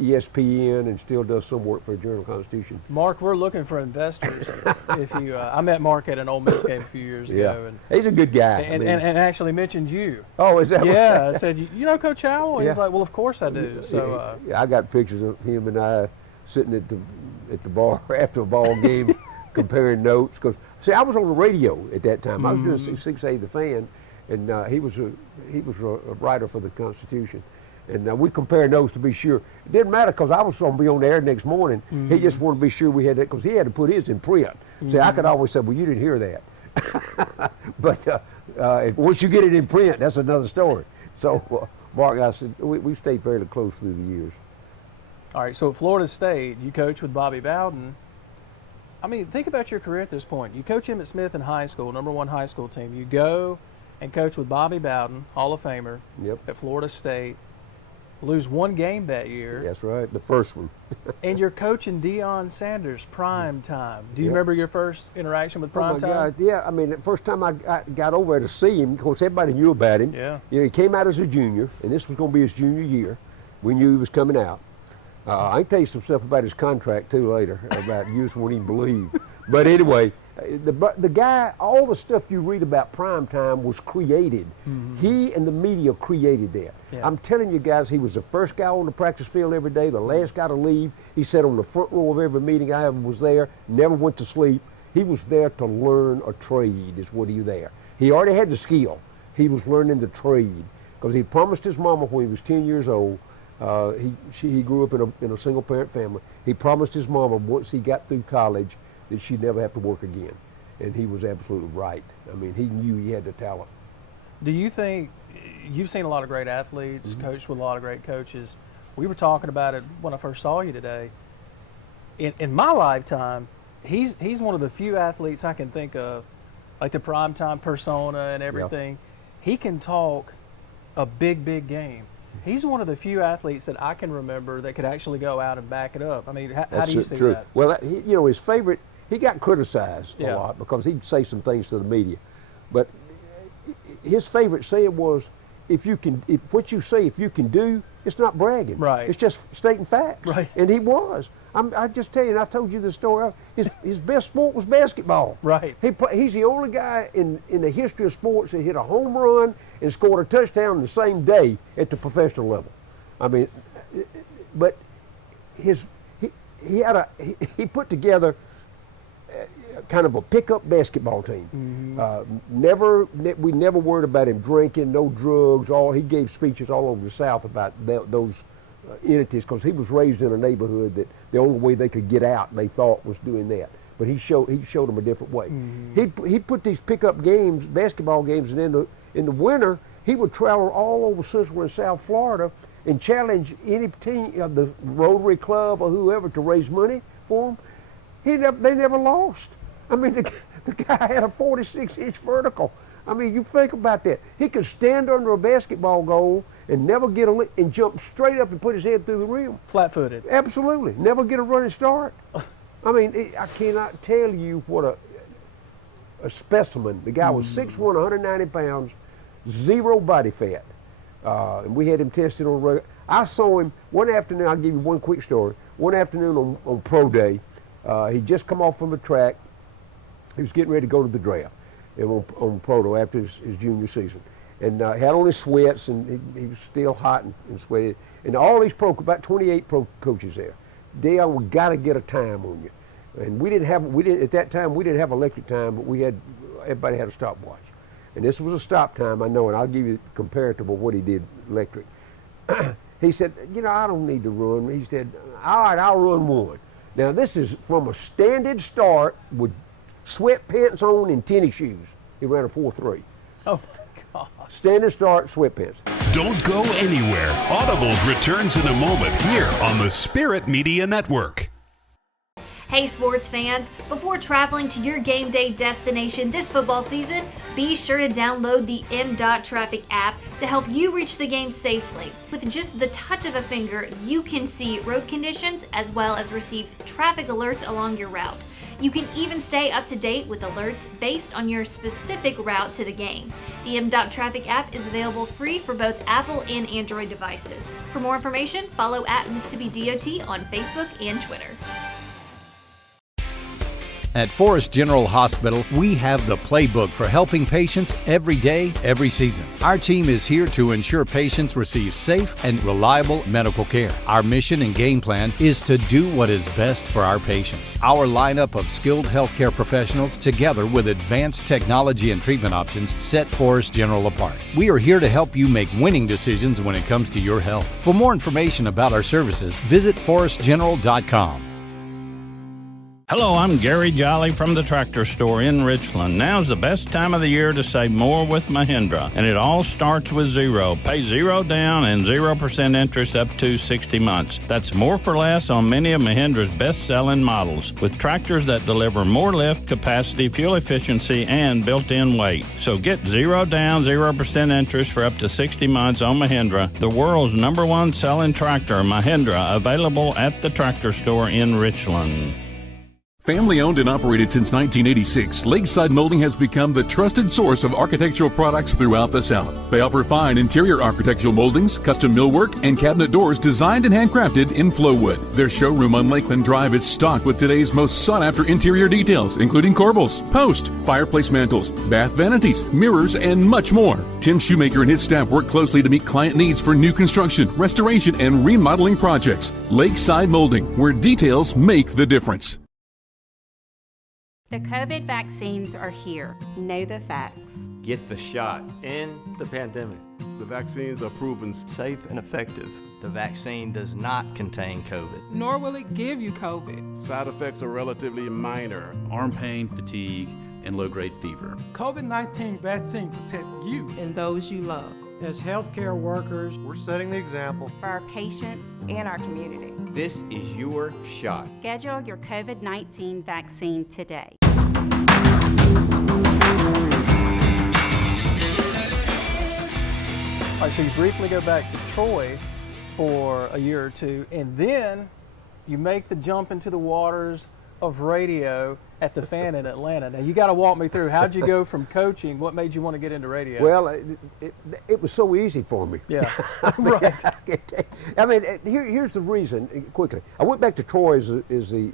ESPN and still does some work for the Journal-Constitution. Mark, we're looking for investors. If you, I met Mark at an Ole Miss game a few years ago, and he's a good guy. And actually mentioned you. Oh, is that? Yeah, I said, you know Coach Howell? And he's like, well, of course I do. So I got pictures of him and I sitting at the bar after a ball game, comparing notes. Because see, I was on the radio at that time. I was doing 6A The Fan, and he was a writer for the Constitution. And we compared notes to be sure. It didn't matter, because I was going to be on the air next morning. He just wanted to be sure we had that, because he had to put his in print. See, I could always say, well, you didn't hear that. But once you get it in print, that's another story. So, Mark, I said, we stayed fairly close through the years. All right, so at Florida State, you coach with Bobby Bowden. I mean, think about your career at this point. You coach Emmitt Smith in high school, #1 high school team. You go and coach with Bobby Bowden, Hall of Famer, at Florida State. Lose 1 game that year. That's right, the first one. And you're coaching Deion Sanders, prime time. Do you remember your first interaction with prime time? God, yeah, I mean, the first time I got over there to see him, of course, everybody knew about him. Yeah. You know, he came out as a junior, and this was going to be his junior year. We knew he was coming out. I can tell you some stuff about his contract, too, later, about you just won't even believe. But anyway, the guy, all the stuff you read about primetime was created. He and the media created that. Yeah. I'm telling you guys, he was the first guy on the practice field every day, the last guy to leave. He sat on the front row of every meeting I ever was there, never went to sleep. He was there to learn a trade, is what he was there. He already had the skill. He was learning the trade, because he promised his mama when he was 10 years old. He grew up in a single-parent family. He promised his mama once he got through college that she'd never have to work again. And he was absolutely right. I mean, he knew he had the talent. Do you think, you've seen a lot of great athletes, coached with a lot of great coaches. We were talking about it when I first saw you today. In my lifetime, he's one of the few athletes I can think of, like the primetime persona and everything. He can talk a big game. He's one of the few athletes that I can remember that could actually go out and back it up. I mean, how do you see that? Well, you know, his favorite, he got criticized a lot because he'd say some things to the media. But his favorite saying was, if what you say, if you can do, it's not bragging. Right. It's just stating facts. Right. And he was. I just tell you, and I've told you this story, his best sport was basketball. Right. He's the only guy in the history of sports that hit a home run and scored a touchdown the same day at the professional level. I mean, but he put together kind of a pickup basketball team. We never worried about him drinking, no drugs. He gave speeches all over the South about those entities, because he was raised in a neighborhood that the only way they could get out, they thought, was doing that. But he showed them a different way. He put these pickup games, basketball games, and in the winter he would travel all over Central and South Florida and challenge any team, the Rotary Club or whoever, to raise money for him. They never lost. I mean, the guy had a 46-inch vertical. I mean, you think about that. He could stand under a basketball goal and never get a lick, and jump straight up and put his head through the rim. Flat-footed. Absolutely. Never get a running start. I mean, I cannot tell you what a specimen. The guy was 6'1", 190 pounds, zero body fat. And we had him tested on regular. I saw him one afternoon. I'll give you one quick story. One afternoon on pro day, he'd just come off from the track. He was getting ready to go to the draft on pro day after his junior season. And had on his sweats, and he was still hot and sweaty. And all these about 28 pro coaches there. Deion, we got to get a time on you. And at that time, we didn't have electric time, but everybody had a stopwatch. And this was a stop time, I know, and I'll give you comparative of what he did electric. He said, I don't need to run. He said, all right, I'll run one. Now, this is from a standing start with sweatpants on and tennis shoes. He ran a 4.3. Oh, my gosh. Standing start, sweatpants. Don't go anywhere. Audibles returns in a moment here on the Spirit Media Network. Hey sports fans, before traveling to your game day destination this football season, be sure to download the M.Traffic app to help you reach the game safely. With just the touch of a finger, you can see road conditions as well as receive traffic alerts along your route. You can even stay up to date with alerts based on your specific route to the game. The M.Traffic app is available free for both Apple and Android devices. For more information, follow @Mississippi DOT on Facebook and Twitter. At Forest General Hospital, we have the playbook for helping patients every day, every season. Our team is here to ensure patients receive safe and reliable medical care. Our mission and game plan is to do what is best for our patients. Our lineup of skilled healthcare professionals, together with advanced technology and treatment options, set Forest General apart. We are here to help you make winning decisions when it comes to your health. For more information about our services, visit forestgeneral.com. Hello, I'm Gary Jolly from the Tractor Store in Richland. Now's the best time of the year to save more with Mahindra, and it all starts with zero. Pay zero down and 0% interest up to 60 months. That's more for less on many of Mahindra's best-selling models, with tractors that deliver more lift, capacity, fuel efficiency, and built-in weight. So get zero down, 0% interest for up to 60 months on Mahindra, the world's #1 selling tractor, Mahindra, available at the Tractor Store in Richland. Family owned and operated since 1986, Lakeside Molding has become the trusted source of architectural products throughout the South. They offer fine interior architectural moldings, custom millwork, and cabinet doors designed and handcrafted in Flowwood. Their showroom on Lakeland Drive is stocked with today's most sought-after interior details, including corbels, post, fireplace mantles, bath vanities, mirrors, and much more. Tim Shoemaker and his staff work closely to meet client needs for new construction, restoration, and remodeling projects. Lakeside Molding, where details make the difference. The COVID vaccines are here. Know the facts. Get the shot. End the pandemic. The vaccines are proven Safe and effective. The vaccine does not contain COVID. Nor will it give you COVID. Side effects are relatively minor. Arm pain, fatigue, and low-grade fever. COVID-19 vaccine protects you and those you love. As healthcare workers, we're setting the example for our patients and our community. This is your shot. Schedule your COVID-19 vaccine today. All right, so you briefly go back to Troy for a year or two, and then you make the jump into the waters of radio at the Fan in Atlanta. Now, you got to walk me through. How'd you go from coaching? What made you want to get into radio? Well, it was so easy for me. Yeah, right. Here's the reason, quickly. I went back to Troy as the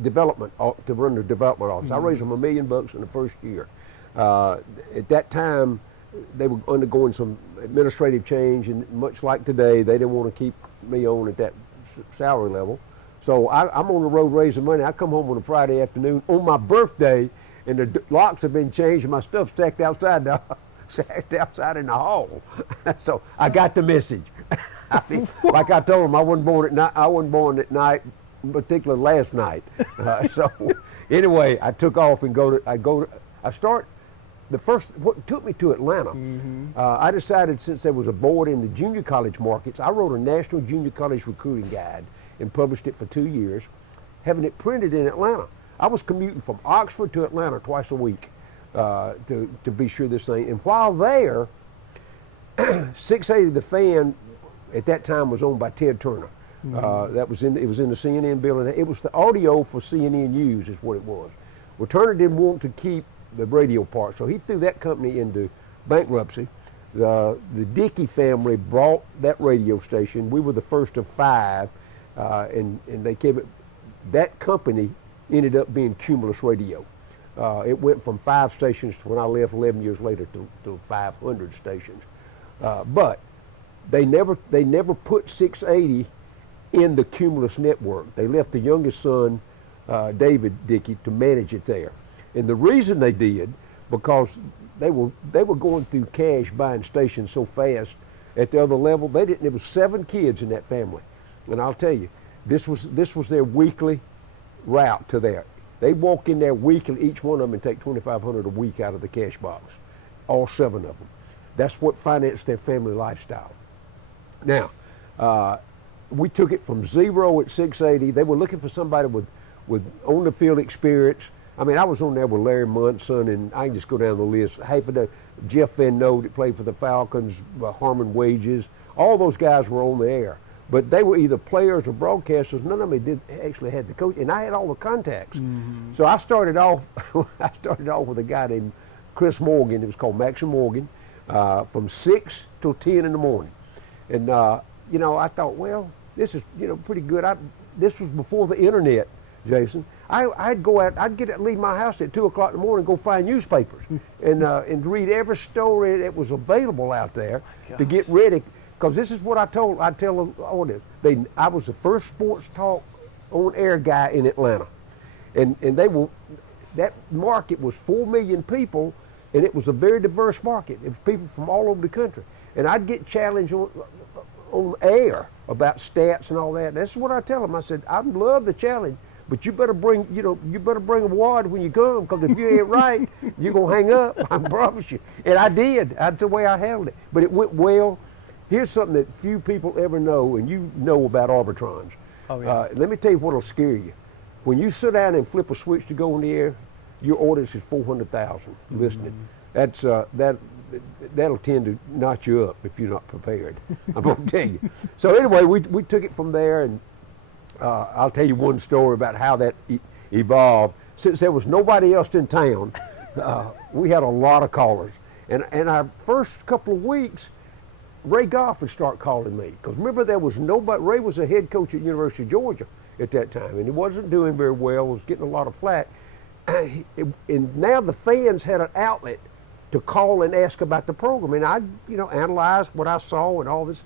development, to run the development office. I raised them $1 million in the first year. At that time, they were undergoing some administrative change, and much like today, they didn't want to keep me on at that salary level. So I'm on the road raising money. I come home on a Friday afternoon on my birthday, and the locks have been changed, and my stuff stacked outside in the hall. So I got the message. I mean, like I told him, I wasn't born at night. I wasn't born at night, particularly last night. So anyway, I took off and what took me to Atlanta. I decided, since there was a void in the junior college markets, I wrote a national junior college recruiting guide and published it for 2 years, having it printed in Atlanta. I was commuting from Oxford to Atlanta twice a week to be sure this thing. And while there, 680 The Fan at that time was owned by Ted Turner. It was in the CNN building. It was the audio for CNN News is what it was. Well, Turner didn't want to keep the radio part, so he threw that company into bankruptcy. The Dickey family bought that radio station. We were the first of 5, and they came. That company ended up being Cumulus Radio. It went from 5 stations to, when I left 11 years later, to 500 stations. But they never put 680 in the Cumulus network. They left the youngest son, David Dickey, to manage it there. And the reason they did, because they were going through cash buying stations so fast at the other level. There was 7 kids in that family, and I'll tell you, this was their weekly route to there. They walk in there weekly, each one of them, and take $2,500 a week out of the cash box, all 7 of them. That's what financed their family lifestyle. Now, we took it from 0 at 680. They were looking for somebody with on the field experience. I mean, I was on there with Larry Munson, and I can just go down the list. Half of the Jeff Van Noe that played for the Falcons, Harmon Wages, all those guys were on the air. But they were either players or broadcasters. None of them actually had the coach, and I had all the contacts. So I started off with a guy named Chris Morgan. It was called Max and Morgan, from 6 till 10 in the morning. And I thought, well, this is pretty good. This was before the internet, Jason. I'd go out. Leave my house at 2 o'clock in the morning, and go find newspapers and read every story that was available out there to get ready. Because this is what I tell the audience. I was the first sports talk on air guy in Atlanta, and that market was 4 million people, and it was a very diverse market. It was people from all over the country, and I'd get challenged on air about stats and all that. And that's what I tell them. I said, I love the challenge, but you better bring a wad when you come, because if you ain't right, you're gonna hang up. I promise you. And I did. That's the way I handled it. But it went well. Here's something that few people ever know, and you know about arbitrons. Oh, yeah. Let me tell you what'll scare you. When you sit down and flip a switch to go on the air, your audience is 400,000 listening. That's that'll tend to notch you up if you're not prepared. I'm gonna tell you. So anyway, we took it from there, and I'll tell you one story about how that evolved. Since there was nobody else in town, we had a lot of callers, and our first couple of weeks, Ray Goff would start calling me, because remember, there was nobody. Ray was a head coach at University of Georgia at that time, and he wasn't doing very well, was getting a lot of flack. And now the fans had an outlet to call and ask about the program, and I analyzed what I saw and all this.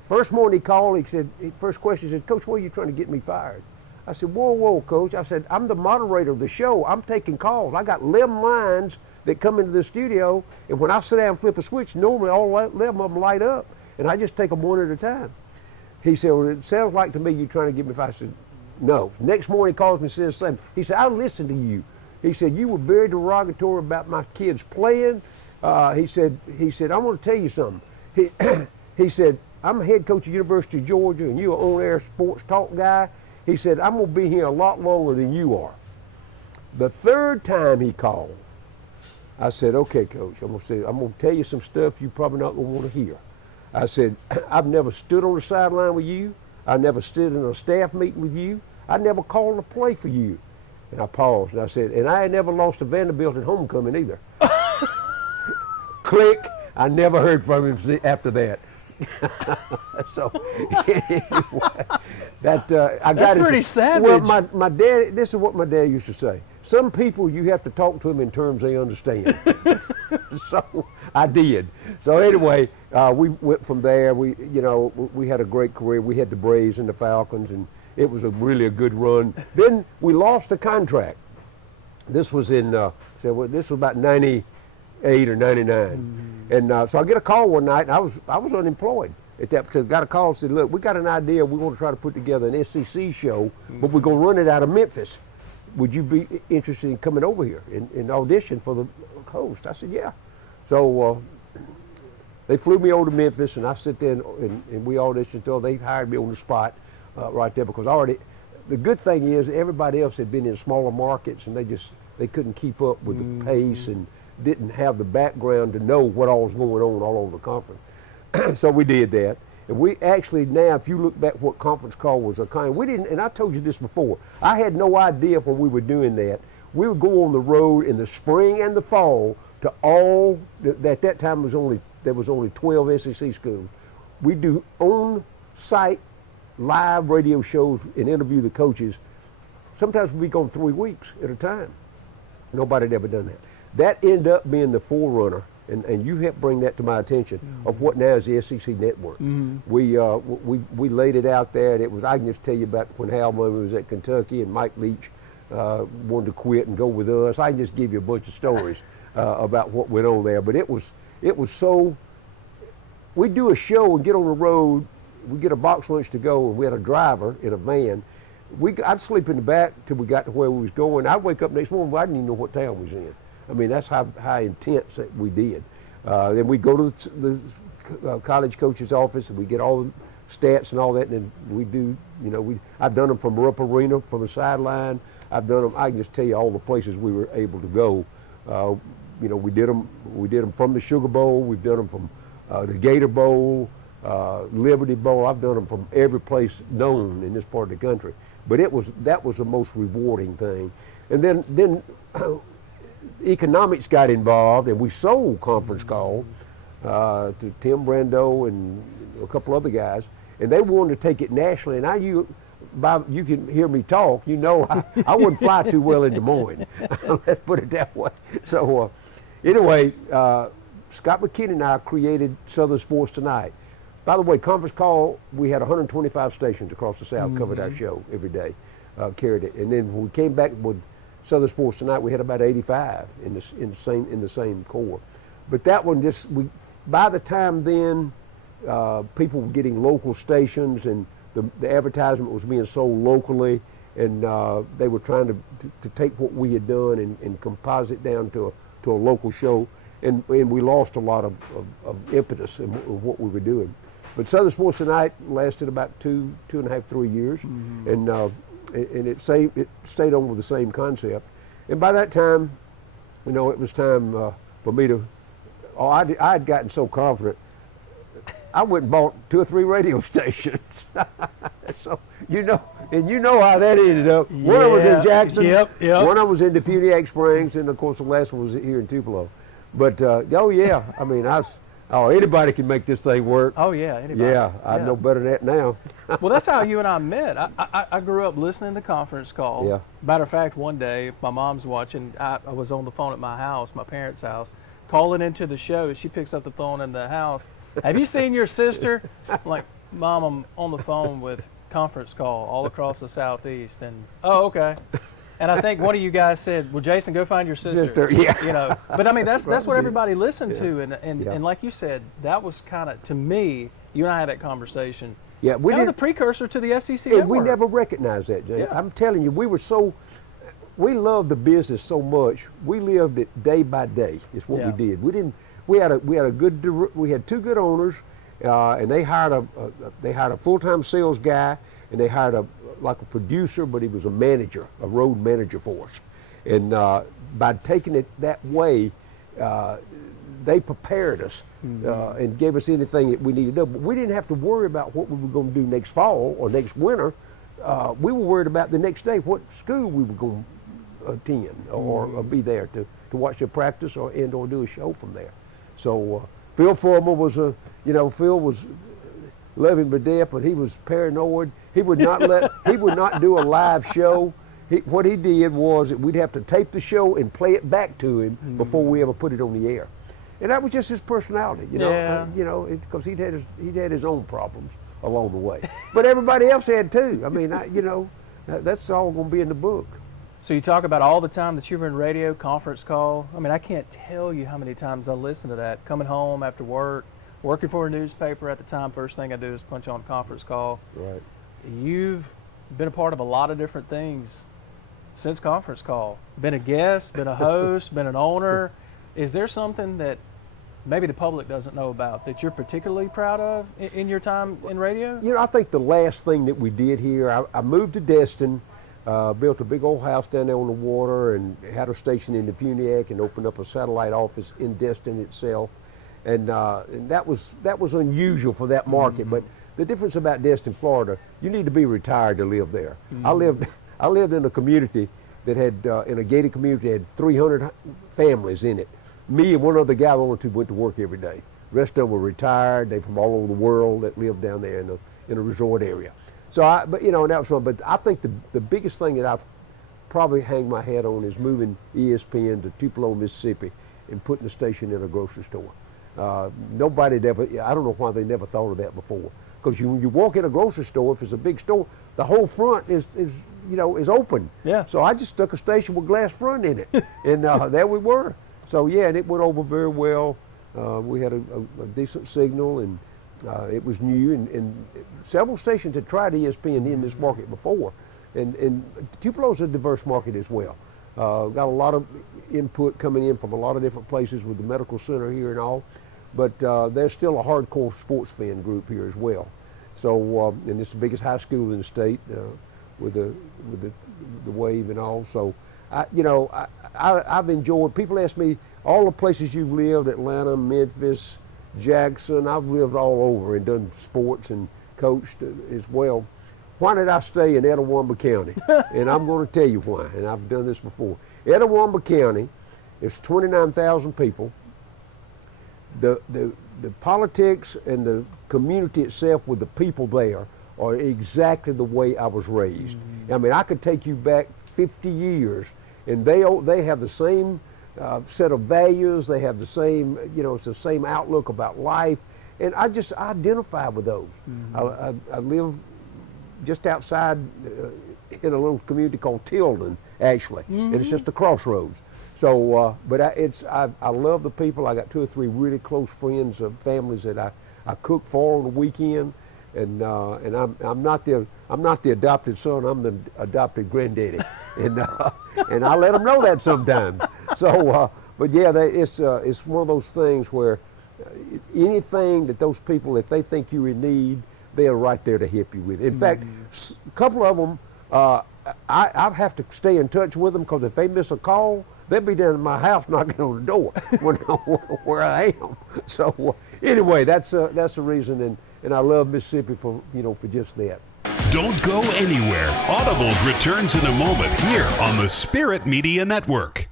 First morning he called, he said, first question, he said, Coach, why are you trying to get me fired? I said, whoa, Coach. I said, I'm the moderator of the show. I'm taking calls. I got 11 lines that come into the studio, and when I sit down and flip a switch, normally all 11 of them light up, and I just take them one at a time. He said, well, it sounds like to me you're trying to get me fired. I said, no. Next morning he calls me and says something. He said, I listened to you. He said, you were very derogatory about my kids playing. He said, I want to tell you something. He said, I'm a head coach at University of Georgia, and you're an on-air sports talk guy. He said, I'm going to be here a lot longer than you are. The third time he called, I said, okay, Coach, I'm going to tell you some stuff you're probably not going to want to hear. I said, I've never stood on the sideline with you. I never stood in a staff meeting with you. I never called a play for you. And I paused, and I said, and I had never lost to Vanderbilt at homecoming either. Click. I never heard from him after that. So anyway, I got That's pretty savage. Well, my dad. This is what my dad used to say. Some people, you have to talk to them in terms they understand. So I did. So anyway, we went from there. We had a great career. We had the Braves and the Falcons, and it was really a good run. Then we lost the contract. This was in, this was about 98 or 99. And so I get a call one night, and I was unemployed at that because I got a call and said, look, we got an idea. We want to try to put together an SEC show, but we're going to run it out of Memphis. Would you be interested in coming over here and audition for the host? I said, yeah. So they flew me over to Memphis, and I sit there and we auditioned until they hired me on the spot right there because the good thing is everybody else had been in smaller markets, and they couldn't keep up with the pace and didn't have the background to know what all was going on all over the conference. So we did that. And we actually now, if you look back what conference call was, we didn't, and I told you this before, I had no idea when we were doing that. We would go on the road in the spring and the fall to at that time there was only 12 SEC schools. We do on-site live radio shows and interview the coaches. Sometimes we'd be gone 3 weeks at a time. Nobody had ever done that. That ended up being the forerunner, and you helped bring that to my attention, of what now is the SEC Network. We laid it out there, and I can just tell you about when Hal was at Kentucky and Mike Leach wanted to quit and go with us. I can just give you a bunch of stories about what went on there. But it was so, we do a show and get on the road, we get a box lunch to go, and we had a driver in a van. I'd sleep in the back till we got to where we was going. I'd wake up next morning, I didn't even know what town we was in. I mean, that's how intense that we did. Then we go to the college coach's office, and we get all the stats and all that, and then we do, I've done them from Rupp Arena, from the sideline. I've done them, I can just tell you all the places we were able to go. We did them from the Sugar Bowl. We've done them from the Gator Bowl, Liberty Bowl. I've done them from every place known in this part of the country. But that was the most rewarding thing. And then economics got involved, and we sold Conference Call to Tim Brando and a couple other guys, and they wanted to take it nationally. And you can hear me talk, I wouldn't fly too well in Des Moines. Let's put it that way. So anyway, Scott McKinney and I created Southern Sports Tonight. By the way, Conference Call, we had 125 stations across the South covered our show every day, carried it. And then when we came back with Southern Sports Tonight, we had about 85 in the same core. But that one by the time then, people were getting local stations, and the advertisement was being sold locally, and they were trying to take what we had done and composite down to a local show, and we lost a lot of impetus in what we were doing. But Southern Sports Tonight lasted about 2.5, 3 years, and it stayed on with the same concept. And by that time, it was time for me to. I had gotten so confident, I went and bought 2 or 3 radio stations. So and you know how that ended up. Yeah. One was in Jackson. Yep. One was in Defuniak Springs, and of course the last one was here in Tupelo. But I mean, anybody can make this thing work. Oh yeah, anybody. Yeah, I know better than that now. Well, that's how you and I met. I grew up listening to Conference Call. Yeah. Matter of fact, one day my mom's watching. I was on the phone at my house, my parents' house, calling into the show. She picks up the phone in the house. Have you seen your sister? I'm like, Mom, I'm on the phone with Conference Call all across the Southeast. And oh, okay. And I think one of you guys said, well, Jason, go find your sister. Yeah. But I mean, that's what everybody listened to. And like you said, that was kind of, to me, you and I had that conversation. Yeah, we kind of the precursor to the SEC and Network. we never recognized that, Jay. Yeah. I'm telling you, we loved the business so much. We lived it day by day. Is what we did. We had 2 good owners, and they hired a full-time sales guy, and they hired a producer, but he was a manager, a road manager for us. And by taking it that way, they prepared us and gave us anything that we needed to do. But we didn't have to worry about what we were going to do next fall or next winter. We were worried about the next day, what school we were going to attend or be there to watch their practice or do a show from there. So Phil Fulmer was Phil was loving to death, but he was paranoid. He would not do a live show. What he did was that we'd have to tape the show and play it back to him before we ever put it on the air. And that was just his personality, because he'd had his own problems along the way. But everybody else had too. I mean, that's all going to be in the book. So you talk about all the time that you were in radio, conference call. I mean, I can't tell you how many times I listen to that. Coming home after work, working for a newspaper at the time, first thing I do is punch on a conference call. Right. You've been a part of a lot of different things since conference call. Been a guest, been a host, been an owner. Is there something that maybe the public doesn't know about that you're particularly proud of in your time in radio? I think the last thing that we did here, I moved to Destin, built a big old house down there on the water and had a station in the Funiac and opened up a satellite office in Destin itself. And that was unusual for that market. But the difference about Destin, Florida, you need to be retired to live there. I lived in a community that had, in a gated community, had 300 families in it. Me and one other guy, the only two went to work every day. The rest of them were retired. They're from all over the world that lived down there in a resort area. So, and that was fun. But I think the biggest thing that I've probably hang my hat on is moving ESPN to Tupelo, Mississippi, and putting the station in a grocery store. Nobody ever, I don't know why they never thought of that before. Because when you walk in a grocery store, if it's a big store, the whole front is open. Yeah. So I just stuck a station with glass front in it, and there we were. So yeah, and it went over very well. We had a decent signal, and it was new, and several stations had tried ESPN in this market before. And Tupelo's a diverse market as well. Got a lot of input coming in from a lot of different places with the medical center here and all. But there's still a hardcore sports fan group here as well. So, and it's the biggest high school in the state with the Wave and all. So, I've enjoyed. People ask me all the places you've lived: Atlanta, Memphis, Jackson. I've lived all over and done sports and coached as well. Why did I stay in Etowah County? And I'm going to tell you why. And I've done this before. Etowah County is 29,000 people. The politics and the community itself with the people there are exactly the way I was raised. I mean, I could take you back 50 years, and they have the same set of values. They have the same, it's the same outlook about life, and I identify with those. I live just outside in a little community called Tilden, actually, and it's just a crossroads. So, but I love the people. I got 2 or 3 really close friends of families that I cook for on the weekend, and I'm not the adopted son. I'm the adopted granddaddy, and I let them know that sometimes. So, but yeah, it's one of those things where anything that those people, if they think you're in need, they are right there to help you with. In fact, a couple of them, I have to stay in touch with them because if they miss a call, they'll be down in my house knocking on the door where I am. So anyway, that's the reason, and I love Mississippi for just that. Don't go anywhere. Audibles returns in a moment here on the Spirit Media Network.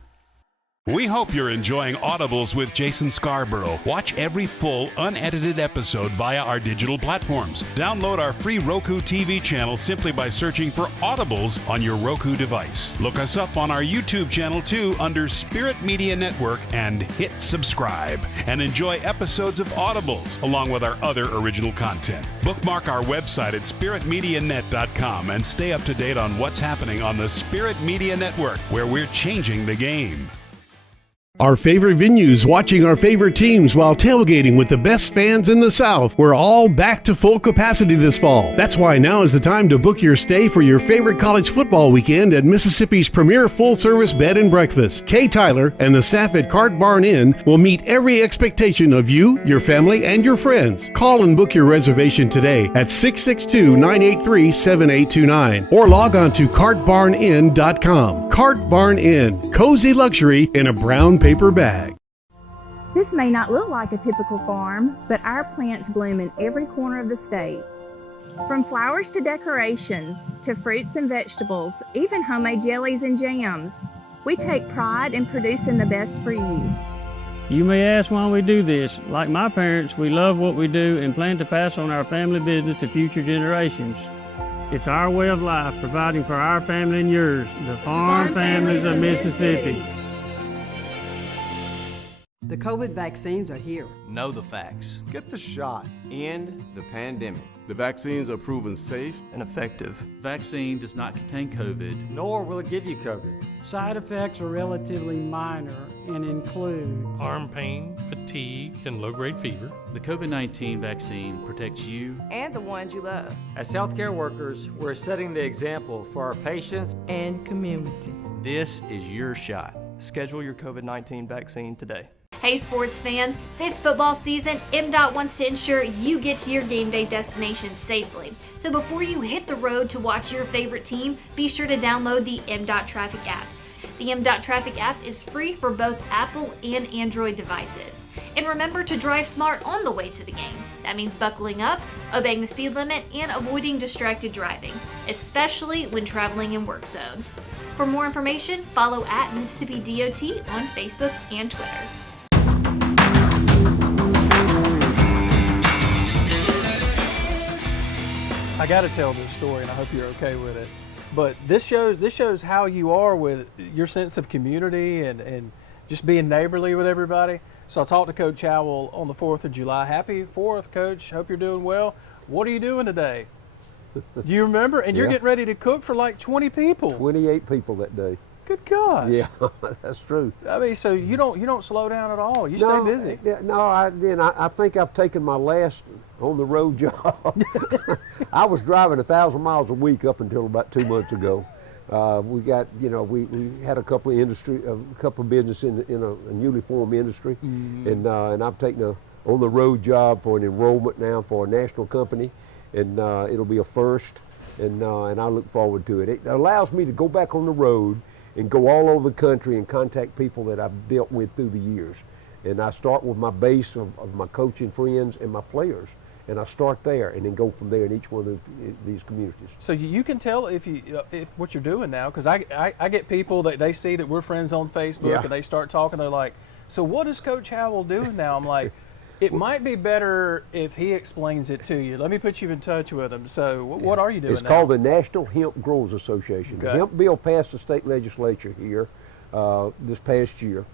We hope you're enjoying Audibles with Jason Scarborough. Watch every full, unedited episode via our digital platforms. Download our free Roku TV channel simply by searching for Audibles on your Roku device. Look us up on our YouTube channel too under Spirit Media Network and hit subscribe. And enjoy episodes of Audibles along with our other original content. Bookmark our website at spiritmedianet.com and stay up to date on what's happening on the Spirit Media Network, where we're changing the game. Our favorite venues, watching our favorite teams while tailgating with the best fans in the South. We're all back to full capacity this fall. That's why now is the time to book your stay for your favorite college football weekend at Mississippi's premier full-service bed and breakfast. Kay Tyler and the staff at Cart Barn Inn will meet every expectation of you, your family, and your friends. Call and book your reservation today at 662-983-7829 or log on to cartbarninn.com. Cart Barn Inn, cozy luxury in a brown paper bag. This may not look like a typical farm, but our plants bloom in every corner of the state. From flowers to decorations, to fruits and vegetables, even homemade jellies and jams, we take pride in producing the best for you. You may ask why we do this. Like my parents, we love what we do and plan to pass on our family business to future generations. It's our way of life, providing for our family and yours, the farm families of Mississippi. The COVID vaccines are here. Know the facts. Get the shot. End the pandemic. The vaccines are proven safe and effective. Vaccine does not contain COVID, nor will it give you COVID. Side effects are relatively minor and include arm pain, fatigue, and low-grade fever. The COVID-19 vaccine protects you and the ones you love. As healthcare workers, we're setting the example for our patients and community. This is your shot. Schedule your COVID-19 vaccine today. Hey sports fans, this football season, MDOT wants to ensure you get to your game day destination safely. So before you hit the road to watch your favorite team, be sure to download the MDOT Traffic app. The MDOT Traffic app is free for both Apple and Android devices. And remember to drive smart on the way to the game. That means buckling up, obeying the speed limit, and avoiding distracted driving, especially when traveling in work zones. For more information, follow at Mississippi DOT on Facebook and Twitter. I got to tell this story, and I hope you're okay with it. But this shows how you are with your sense of community and just being neighborly with everybody. So I talked to Coach Howell on the 4th of July. Happy 4th, Coach. Hope you're doing well. What are you doing today? Do you remember? And you're getting ready to cook for like 20 people. 28 people that day. Good gosh. Yeah, that's true. I mean, so you don't slow down at all. You stay busy. No, I think I've taken my last on the road job. I was driving 1,000 miles a week up until about 2 months ago. We got, we had a couple of business in a newly formed industry, and I've taken a on the road job for an enrollment now for a national company, and it'll be a first, and I look forward to it. It allows me to go back on the road and go all over the country and contact people that I've dealt with through the years. And I start with my base of my coaching friends and my players. And I start there and then go from there in each one of these communities. So you can tell if what you're doing now, because I get people that they see that we're friends on Facebook and they start talking, they're like, so what is Coach Howell doing now? I'm like, it might be better if he explains it to you. Let me put you in touch with him. So what are you doing now? It's called the National Hemp Growers Association. Okay. The hemp bill passed the state legislature here this past year.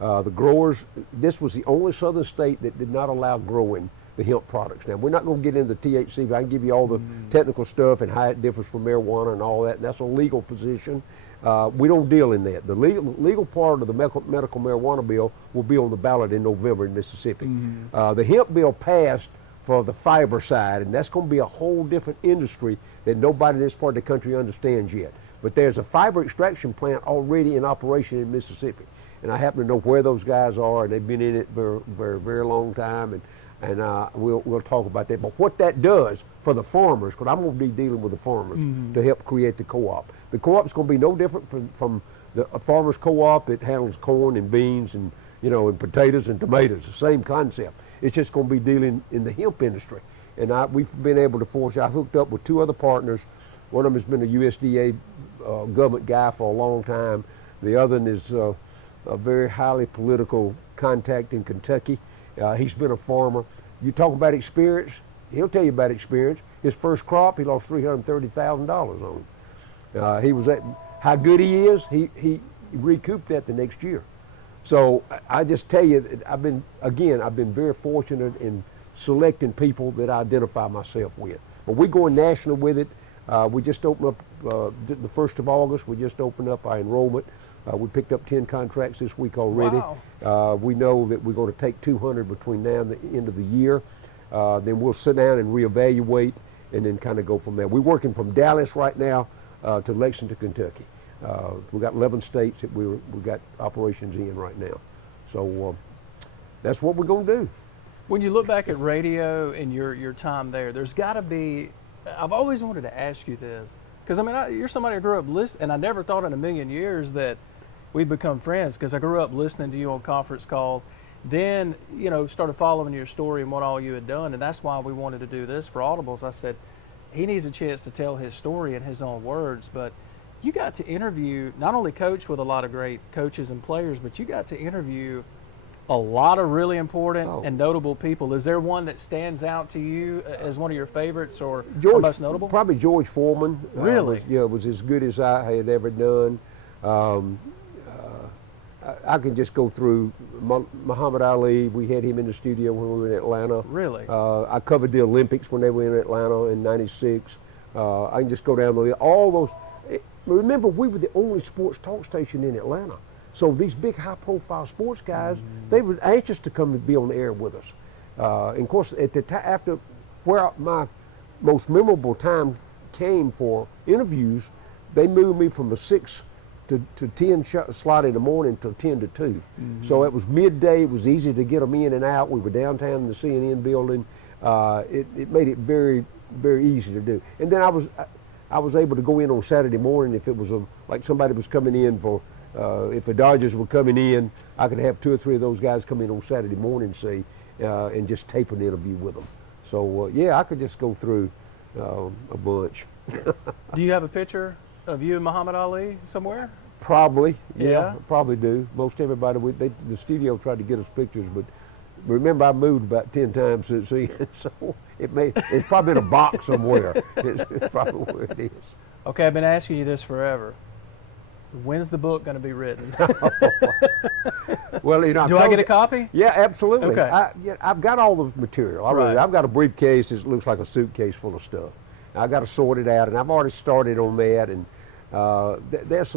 The growers, this was the only southern state that did not allow growing the hemp products. Now, we're not going to get into THC, but I can give you all the technical stuff and how it differs from marijuana and all that, and that's a legal position. We don't deal in that. The legal part of the medical marijuana bill will be on the ballot in November in Mississippi. The hemp bill passed for the fiber side, and that's going to be a whole different industry that nobody in this part of the country understands yet. But there's a fiber extraction plant already in operation in Mississippi, and I happen to know where those guys are, and they've been in it for a very long time, and we'll talk about that. But what that does for the farmers, because I'm going to be dealing with the farmers to help create the co-op. The co-op is going to be no different from the farmers co-op. It handles corn and beans and and potatoes and tomatoes. The same concept. It's just going to be dealing in the hemp industry. And we've been able to force. I hooked up with 2 other partners. One of them has been a USDA government guy for a long time. The other one is a very highly political contact in Kentucky. He's been a farmer. You talk about experience, he'll tell you about experience. His first crop, he lost $330,000 on it. He was at how good he is. He recouped that the next year. So I just tell you, I've been very fortunate in selecting people that I identify myself with. But we're going national with it. We just opened up the 1st of August. We just opened up our enrollment. We picked up 10 contracts this week already. Wow. We know that we're going to take 200 between now and the end of the year. Then we'll sit down and reevaluate and then kind of go from there. We're working from Dallas right now to Lexington, Kentucky. We've got 11 states that we've got operations in right now. So that's what we're going to do. When you look back at radio and your time there, there's got to be, I've always wanted to ask you this, because I mean, you're somebody I grew up listening, and I never thought in a million years that we'd become friends, because I grew up listening to you on conference call, then, started following your story and what all you had done, and that's why we wanted to do this for Audibles. I said, he needs a chance to tell his story in his own words, but you got to interview, not only coach with a lot of great coaches and players, but you got to interview a lot of really important and notable people. Is there one that stands out to you as one of your favorites or most notable? Probably George Foreman. Really? Was as good as I had ever done. I can just go through Muhammad Ali. We had him in the studio when we were in Atlanta. Really? I covered the Olympics when they were in Atlanta in '96. I can just go down the list. All those. Remember, we were the only sports talk station in Atlanta. So these big high-profile sports guys, they were anxious to come and be on the air with us. And of course, at the time, after where my most memorable time came for interviews, they moved me from a 6 to 10 slot in the morning to 10 to 2. So it was midday. It was easy to get them in and out. We were downtown in the CNN building. It made it very, very easy to do. And then I was able to go in on Saturday morning if it was like somebody was coming in for. If the Dodgers were coming in, I could have 2 or 3 of those guys come in on Saturday morning, and just tape an interview with them. So yeah, I could just go through a bunch. Do you have a picture of you and Muhammad Ali somewhere? Probably, Yeah? probably do. Most everybody, the studio tried to get us pictures, but remember I moved about 10 times since then, so it's probably in a box somewhere. It's probably where it is. Okay, I've been asking you this forever. When's the book going to be written? Well, do I get a copy? Yeah, absolutely. Okay. I've got all the material. I've got a briefcase that looks like a suitcase full of stuff. I got to sort it out, and I've already started on that. And there's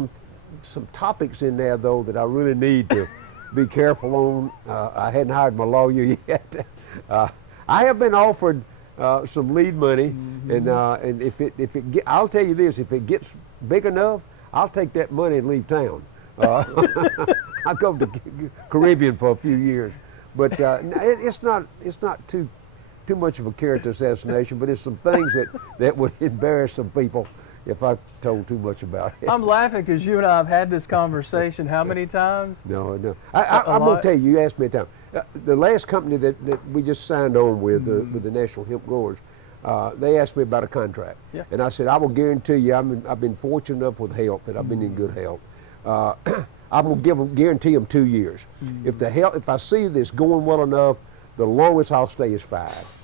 some topics in there though that I really need to be careful on. I hadn't hired my lawyer yet. I have been offered some lead money, and I'll tell you this: if it gets big enough, I'll take that money and leave town. I'll go to the Caribbean for a few years, but it's not too much of a character assassination, but it's some things that would embarrass some people if I told too much about it. I'm laughing because you and I have had this conversation how many times? No. I'm going to tell you, you asked me a time. The last company that we just signed on with the National Hemp Growers, they asked me about a contract. Yeah. And I said, I will guarantee you, I've been fortunate enough with health that I've been in good health. I'm going to guarantee them 2 years. If I see this going well enough, the longest I'll stay is 5.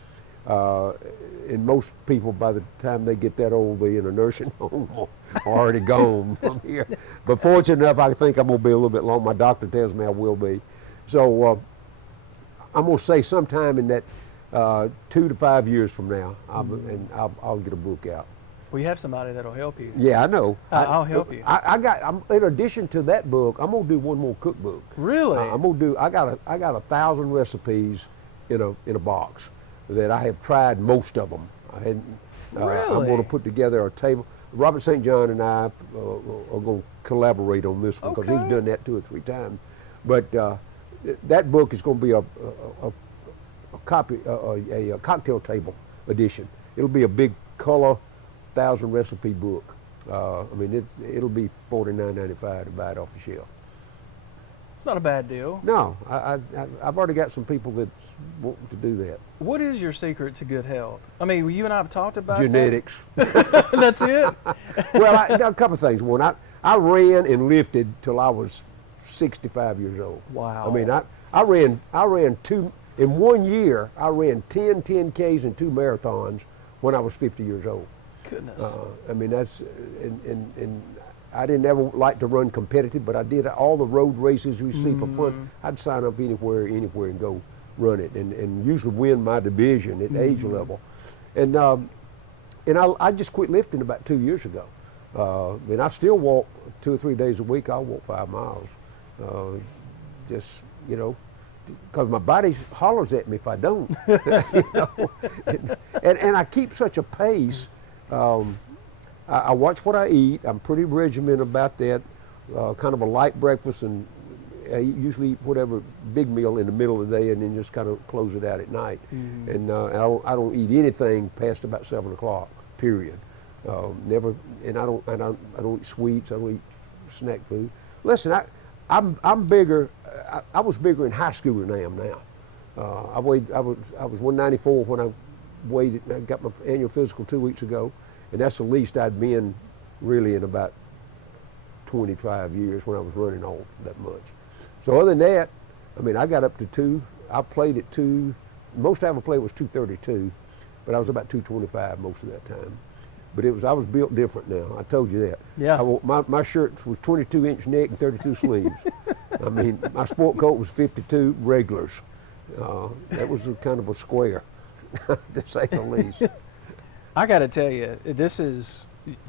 And most people, by the time they get that old, be in a nursing home or already gone from here. But fortunate enough, I think I'm going to be a little bit long. My doctor tells me I will be. So I'm going to say sometime in that 2 to 5 years from now, I'll get a book out. Well, you have somebody that'll help you. Yeah, I know. I'll help you. In addition to that book, I'm gonna do one more cookbook. Really? I got 1,000 recipes in a box that I have tried most of them. Really? I'm going to put together a table. Robert St. John and I are going to collaborate on this one because he's done that 2 or 3 times. But that book is going to be a cocktail table edition. It'll be a big color 1,000 recipe book. It'll be $49.95 to buy it off the shelf. It's not a bad deal. No, I've already got some people that want to do that. What is your secret to good health? I mean, you and I have talked about genetics. That. That's it? Well, a couple of things. One, I ran and lifted till I was 65 years old. Wow. I mean, I ran 2, in 1 year, I ran 10 10Ks and 2 marathons when I was 50 years old. Goodness. That's, and I didn't ever like to run competitive, but I did all the road races we see for fun. I'd sign up anywhere and go run it, and usually win my division at age level. And I just quit lifting about 2 years ago. And I still walk 2 or 3 days a week. I'll walk 5 miles, just because my body hollers at me if I don't. And I keep such a pace. I watch what I eat. I'm pretty regimented about that. Kind of a light breakfast, and I usually eat whatever big meal in the middle of the day, and then just kind of close it out at night. And I don't eat anything past about 7 o'clock. Period. Never. And I don't eat sweets. I don't eat snack food. Listen, I'm bigger. I was bigger in high school than I am now. I was 194 when I weighed it. I got my annual physical 2 weeks ago. And that's the least I'd been really in about 25 years when I was running all that much. So other than that, I got up to 2. I played at 2. Most I ever played was 232, but I was about 225 most of that time. But I was built different now. I told you that. Yeah. My shirts was 22-inch neck and 32 sleeves. I mean, my sport coat was 52 regulars. That was kind of a square, to say the least. I got to tell you, this is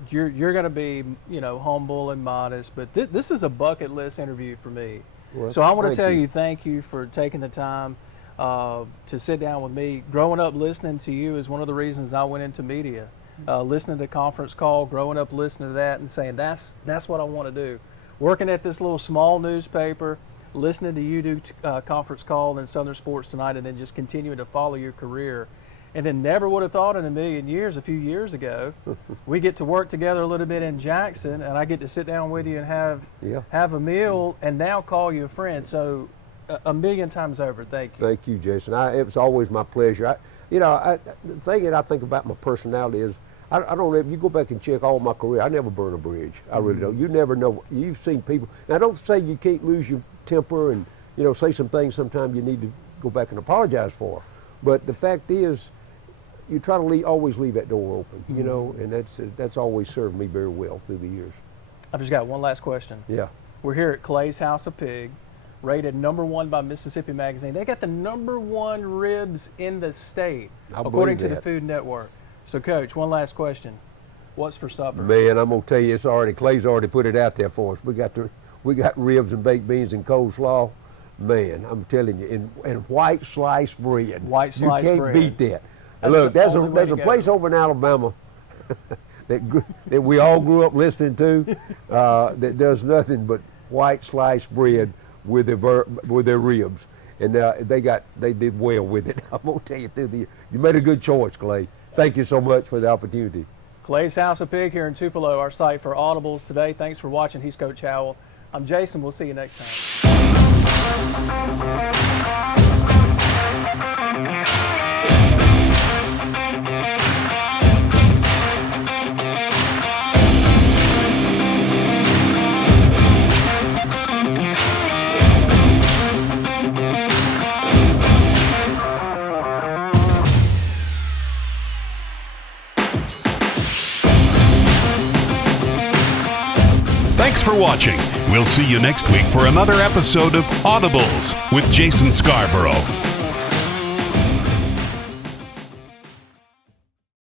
you're going to be humble and modest, but this is a bucket list interview for me. Well, so I want to tell you thank you for taking the time to sit down with me. Growing up listening to you is one of the reasons I went into media. Listening to conference call, growing up listening to that and saying that's what I want to do. Working at this little small newspaper, listening to you do conference call and Southern Sports Tonight, and then just continuing to follow your career. And then never would have thought in a million years, a few years ago, we get to work together a little bit in Jackson, and I get to sit down with you and have a meal, and now call you a friend. So a million times over, thank you. Thank you, Jason. It was always my pleasure. The thing that I think about my personality is, I don't. If you go back and check all my career, I never burn a bridge. I really don't. You never know. You've seen people. Now, I don't say you can't lose your temper and say some things. Sometimes you need to go back and apologize for. But the fact is, you try to always leave that door open. And that's always served me very well through the years. I've just got one last question. Yeah. We're here at Clay's House of Pig, rated #1 by Mississippi Magazine. They got the #1 ribs in the state, according to the Food Network. So, Coach, one last question. What's for supper? Man, I'm gonna tell you, Clay's already put it out there for us. We got ribs and baked beans and coleslaw. Man, I'm telling you, and white sliced bread. White sliced bread. You can't beat that. And look, there's a place over in Alabama that we all grew up listening to that does nothing but white sliced bread with their ribs, and they did well with it. I'm gonna tell you, you made a good choice, Clay. Thank you so much for the opportunity. Clay's House of Pig here in Tupelo, our site for Audibles today. Thanks for watching. He's Coach Howell. I'm Jason. We'll see you next time. Thanks for watching. We'll see you next week for another episode of Audibles with Jason Scarborough.